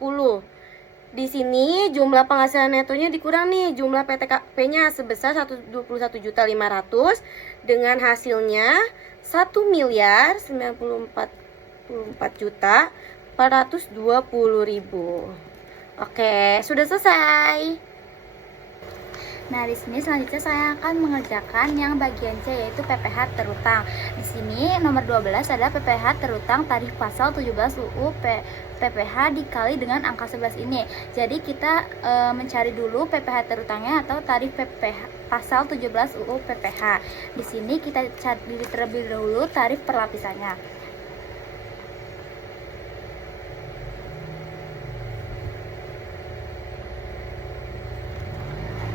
Di sini jumlah penghasilan netonya dikurang nih, jumlah PTKP-nya sebesar 121.500.000 dengan hasilnya 1.094.420.000. Oke, sudah selesai. Nah, di sini selanjutnya saya akan mengerjakan yang bagian C, yaitu PPh terutang. Di sini nomor 12 adalah PPh terutang tarif pasal 17 UU PPh dikali dengan angka 11 ini. Jadi kita mencari dulu PPh terutangnya atau tarif PPh pasal 17 UU PPh. Di sini kita cari terlebih dahulu tarif perlapisannya.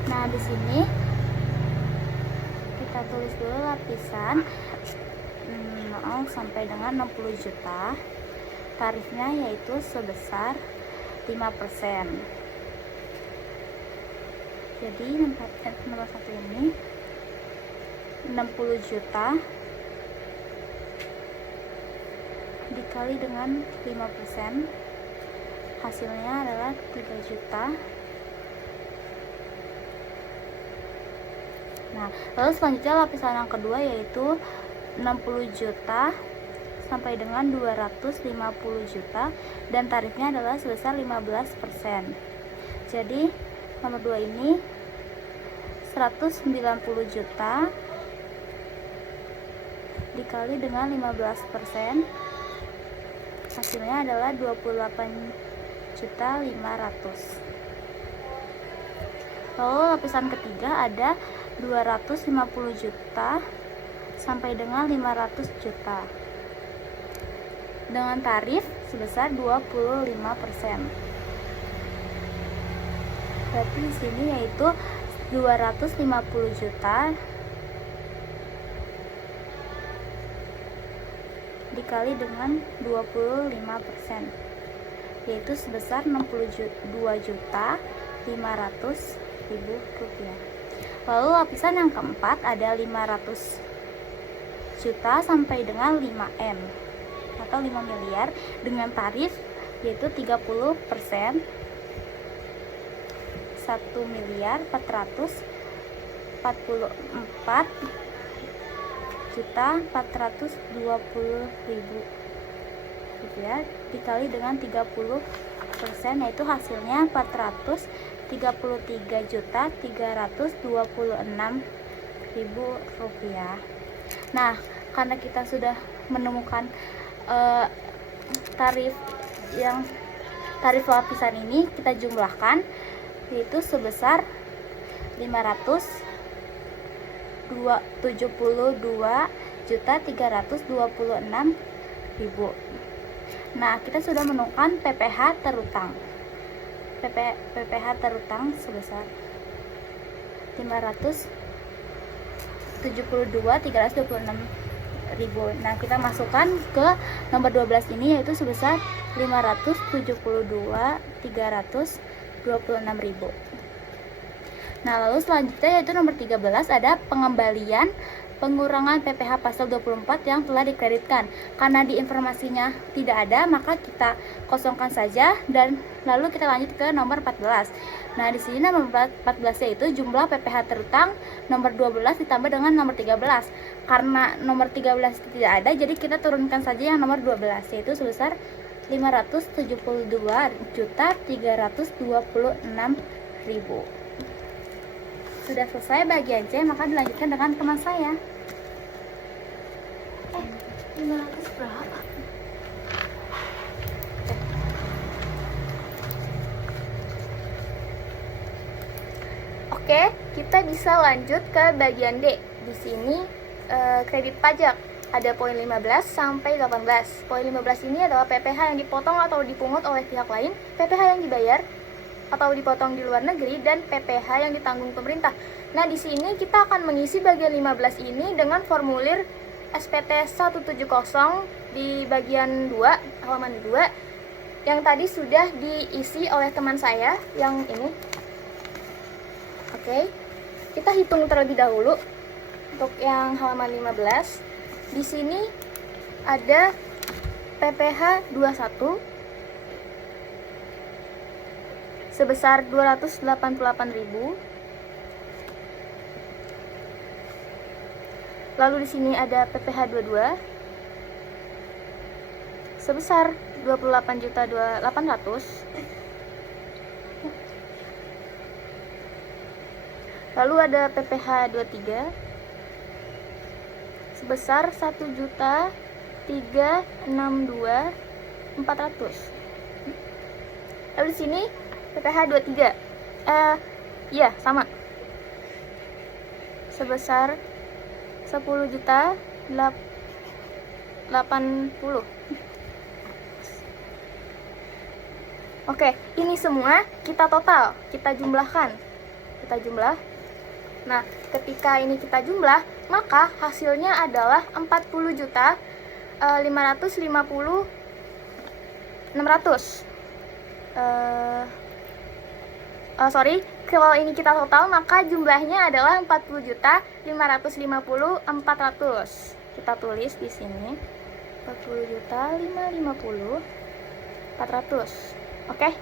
Nah, di sini kita tulis dulu lapisan 0 sampai dengan 60 juta. Tarifnya yaitu sebesar 5%. Jadi nomor 1 ini 60 juta dikali dengan 5%, hasilnya adalah 3 juta. Nah, lalu selanjutnya lapisan yang kedua yaitu 60 juta sampai dengan 250 juta dan tarifnya adalah sebesar 15%. Jadi nomor 2 ini 190 juta dikali dengan 15%, hasilnya adalah 28.500.000. Lalu lapisan ketiga ada 250 juta sampai dengan 500 juta dengan tarif sebesar 25%. Berarti di sini yaitu 250 juta dikali dengan 25%, yaitu sebesar 62.500.000 rupiah. Lalu lapisan yang keempat ada 500 juta sampai dengan 5M atau 5 miliar dengan tarif yaitu 30%, 1.444.420.000 rupiah dikali dengan 30%, yaitu hasilnya 433.326.000 rupiah. Nah, karena kita sudah menemukan tarif lapisan ini, kita jumlahkan yaitu sebesar 572.326.000. Nah, kita sudah menemukan PPh terutang. PPh terutang sebesar 572.326.000. Nah, kita masukkan ke nomor 12 ini yaitu sebesar 572.326.000. Nah, lalu selanjutnya yaitu nomor 13 ada pengembalian pengurangan PPh pasal 24 yang telah dikreditkan. Karena di informasinya tidak ada, maka kita kosongkan saja dan lalu kita lanjut ke nomor 14. Nah, di sini nomor 14 yaitu jumlah PPh terutang, nomor 12 ditambah dengan nomor 13. Karena nomor 13 itu tidak ada, jadi kita turunkan saja yang nomor 12 yaitu sebesar 572.326.000. Sudah selesai bagian C, maka dilanjutkan dengan teman saya. 500 berapa? Oke, kita bisa lanjut ke bagian D. Di sini kredit pajak ada poin 15 sampai 18. Poin 15 ini adalah PPh yang dipotong atau dipungut oleh pihak lain, PPh yang dibayar atau dipotong di luar negeri, dan PPh yang ditanggung pemerintah. Nah, di sini kita akan mengisi bagian 15 ini dengan formulir SPT 170 di bagian 2, halaman 2, yang tadi sudah diisi oleh teman saya yang ini. Oke, kita hitung terlebih dahulu untuk yang halaman 15. Di sini ada PPh 21 sebesar 288.000. Lalu di sini ada PPh 22 sebesar 28.800.000. Lalu ada PPh 23 sebesar 1.362.400. Lalu di sini PPh 23 iya sama, sebesar 10.080.000. Oke, ini semua kita total, kita jumlah. Nah, ketika ini kita jumlah, maka hasilnya adalah 40.550.600. Kalau ini kita total, maka jumlahnya adalah 40.550.400. Kita tulis di sini 40.550.400. Oke,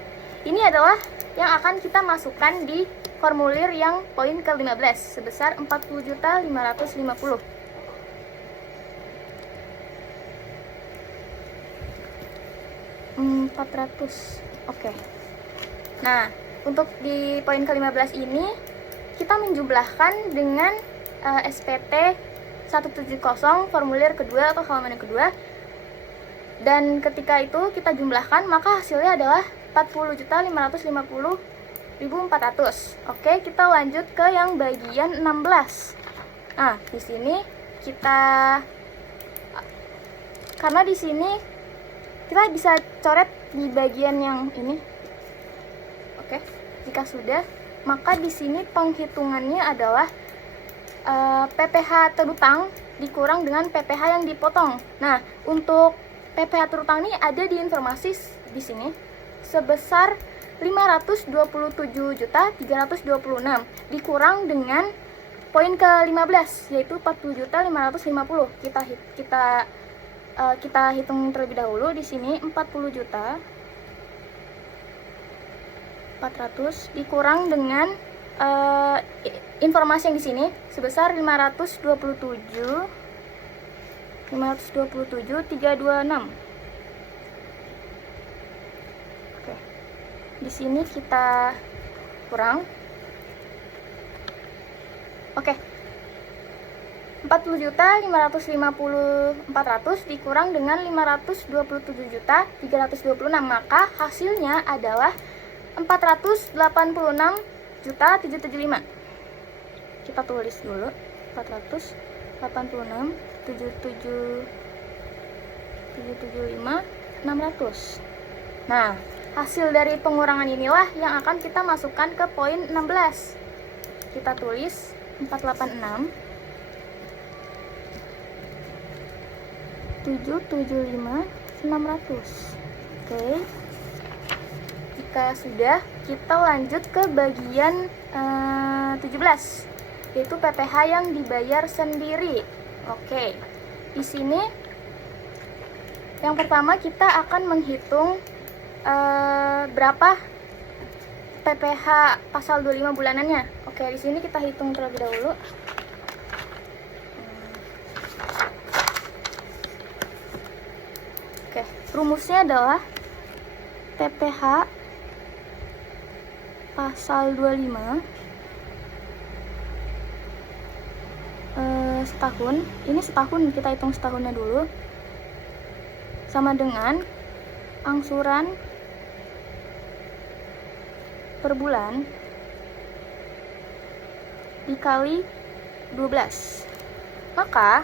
ini adalah yang akan kita masukkan di formulir yang poin ke-15 sebesar 40.550. Oke. Nah, untuk di poin ke-15 ini kita menjumlahkan dengan SPT 170 formulir kedua atau halaman yang kedua. Dan ketika itu kita jumlahkan, maka hasilnya adalah 40.550.400. Oke, kita lanjut ke yang bagian 16. Nah, di sini karena di sini kita bisa coret di bagian yang ini. Oke, jika sudah, maka di sini penghitungannya adalah PPh terutang dikurang dengan PPh yang dipotong. Nah, untuk PPh terutang ini ada di informasi di sini sebesar 527.326 dikurang dengan poin ke-15 yaitu 40.550. Kita hitung terlebih dahulu. Di sini 40.400 dikurang dengan informasi yang di sini sebesar 527.326. Di sini kita kurang. Oke. 40.550.400 dikurang dengan 527.326, maka hasilnya adalah 486.775. Kita tulis dulu 486.775.600. Nah, hasil dari pengurangan inilah yang akan kita masukkan ke poin 16. Kita tulis 486.775.600. Oke. Jika sudah, kita lanjut ke bagian 17, yaitu PPh yang dibayar sendiri. Oke. Di sini yang pertama kita akan menghitung berapa PPh pasal 25 bulanannya. Oke, di sini kita hitung terlebih dahulu. Oke, rumusnya adalah PPh pasal 25 setahun. Ini setahun, kita hitung setahunnya dulu. Sama dengan angsuran per bulan dikali 12. Maka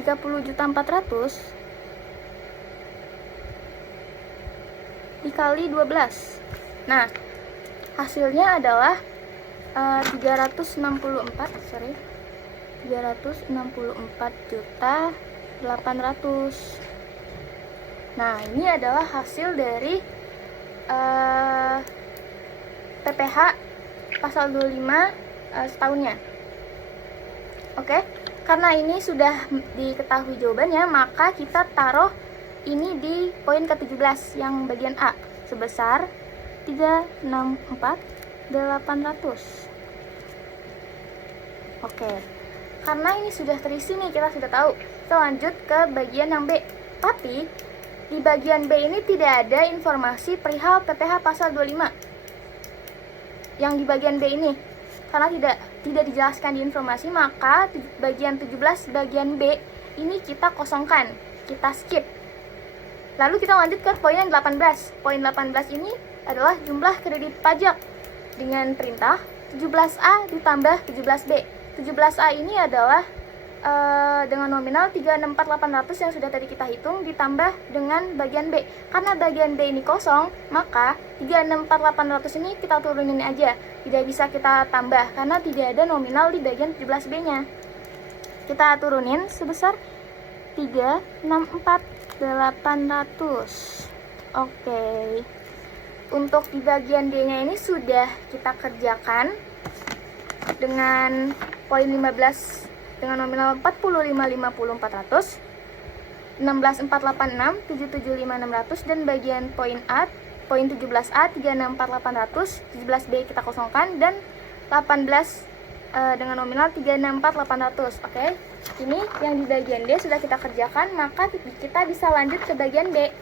30.400.000 dikali 12. Nah, hasilnya adalah 364.800.000. Nah, ini adalah hasil dari PPh pasal 25 setahunnya. Oke, karena ini sudah diketahui jawabannya, maka kita taruh ini di poin ke-17 yang bagian A sebesar 364.800. Oke, karena ini sudah terisi nih, kita sudah tahu. Kita lanjut ke bagian yang B. Tapi di bagian B ini tidak ada informasi perihal PPh pasal 25. Yang di bagian B ini, karena tidak dijelaskan di informasi, maka bagian 17 bagian B ini kita kosongkan, kita skip. Lalu kita lanjut ke poin yang 18. Poin 18 ini adalah jumlah kredit pajak dengan perintah 17A ditambah 17B. 17A ini adalah dengan nominal 364.800 yang sudah tadi kita hitung ditambah dengan bagian B. Karena bagian B ini kosong, maka 364.800 ini kita turunin aja. Tidak bisa kita tambah karena tidak ada nominal di bagian 17B-nya. Kita turunin sebesar 364.800. Oke. Untuk di bagian D-nya ini sudah kita kerjakan dengan poin 15 dengan nominal 45.50.400, 16.486, 775.600, dan bagian poin A, poin 17A 364.800, 17B kita kosongkan, dan 18 dengan nominal 364.800. Oke, ini yang di bagian D sudah kita kerjakan, maka kita bisa lanjut ke bagian B.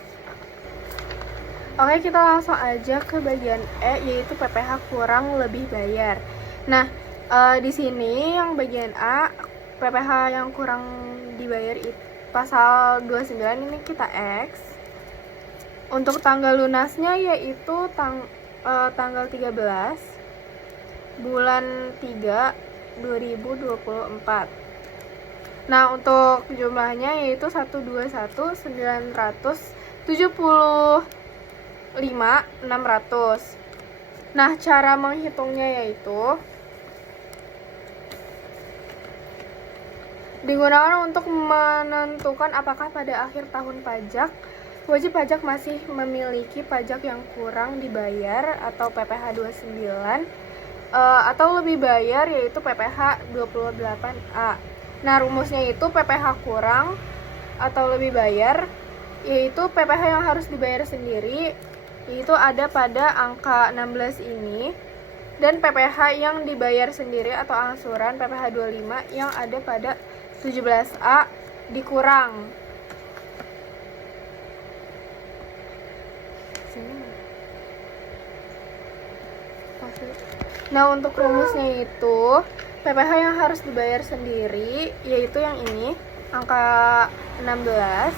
Oke, kita langsung aja ke bagian E, yaitu PPh kurang lebih bayar. Nah, di sini yang bagian A, PPh yang kurang dibayar itu pasal 29 ini kita X. Untuk tanggal lunasnya yaitu tanggal 13 bulan 3 2024. Nah, untuk jumlahnya yaitu 121.975.600. Nah, cara menghitungnya yaitu digunakan untuk menentukan apakah pada akhir tahun pajak wajib pajak masih memiliki pajak yang kurang dibayar atau PPh 29 atau lebih bayar yaitu PPh 28A. Nah, rumusnya itu PPh kurang atau lebih bayar yaitu PPh yang harus dibayar sendiri, yaitu ada pada angka 16 ini, dan PPh yang dibayar sendiri atau angsuran PPh 25 yang ada pada 17A dikurang. Nah, untuk rumusnya itu PPh yang harus dibayar sendiri yaitu yang ini, angka 16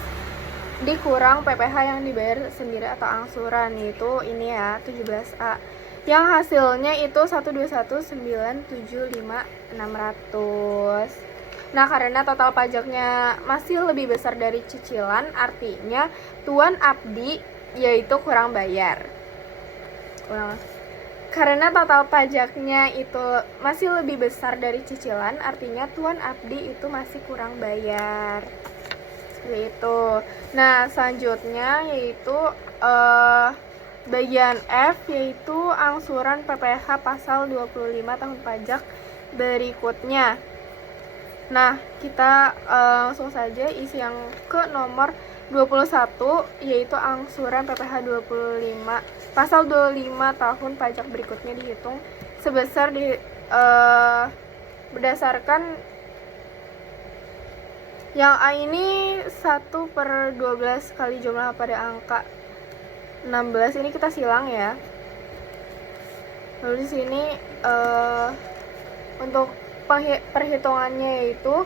dikurang PPh yang dibayar sendiri atau angsuran, yaitu ini ya, 17A, yang hasilnya itu 121.975.600. Nah, karena total pajaknya masih lebih besar dari cicilan, artinya Tuan Abdi yaitu kurang bayar. Karena total pajaknya itu masih lebih besar dari cicilan, artinya Tuan Abdi itu masih kurang bayar. Seperti itu. Nah, selanjutnya yaitu bagian F, yaitu angsuran PPh pasal 25 tahun pajak berikutnya. Nah, kita langsung saja isi yang ke nomor 21, yaitu angsuran PPh 25. Pasal 25 tahun pajak berikutnya dihitung sebesar berdasarkan yang A ini 1/12 kali jumlah pada angka 16. Ini kita silang ya. Lalu di sini untuk perhitungannya yaitu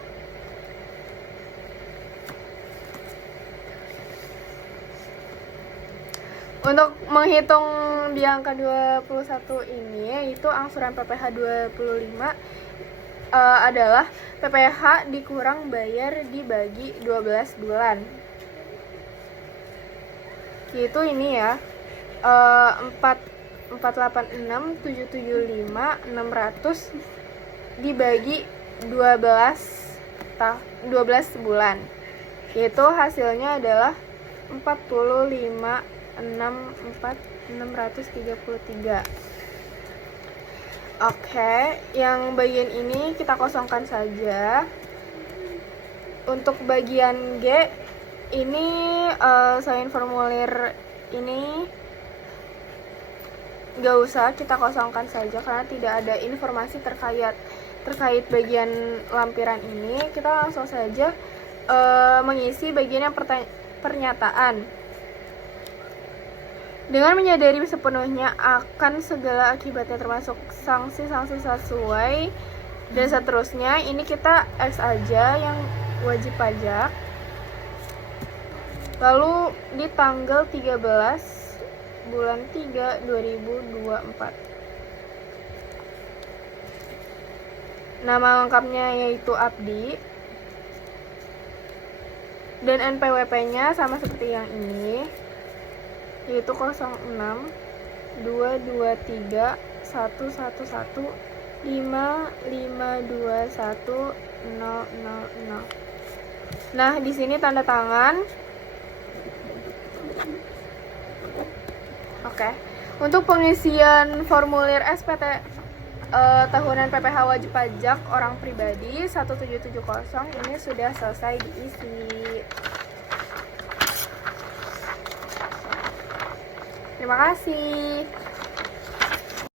untuk menghitung di angka 21 ini, yaitu angsuran PPh 25 adalah PPh dikurang bayar dibagi 12 bulan. Yaitu ini ya, 486.775.600 dibagi 12 bulan. Yaitu hasilnya adalah 45.633. Oke, yang bagian ini kita kosongkan saja. Untuk bagian G ini selain formulir ini gak usah, kita kosongkan saja karena tidak ada informasi terkait bagian lampiran ini. Kita langsung saja mengisi bagian yang pernyataan. Dengan menyadari sepenuhnya akan segala akibatnya termasuk sanksi-sanksi sesuai dan seterusnya, ini kita X aja yang wajib pajak. Lalu di tanggal 13 bulan 3 2024. Nama lengkapnya yaitu Abdi. Dan NPWP-nya sama seperti yang ini, yaitu 06 223 111 5521 000. Nah, di sini tanda tangan. Oke. Untuk pengisian formulir SPT tahunan PPh wajib pajak orang pribadi 1770 ini sudah selesai diisi. Terima kasih.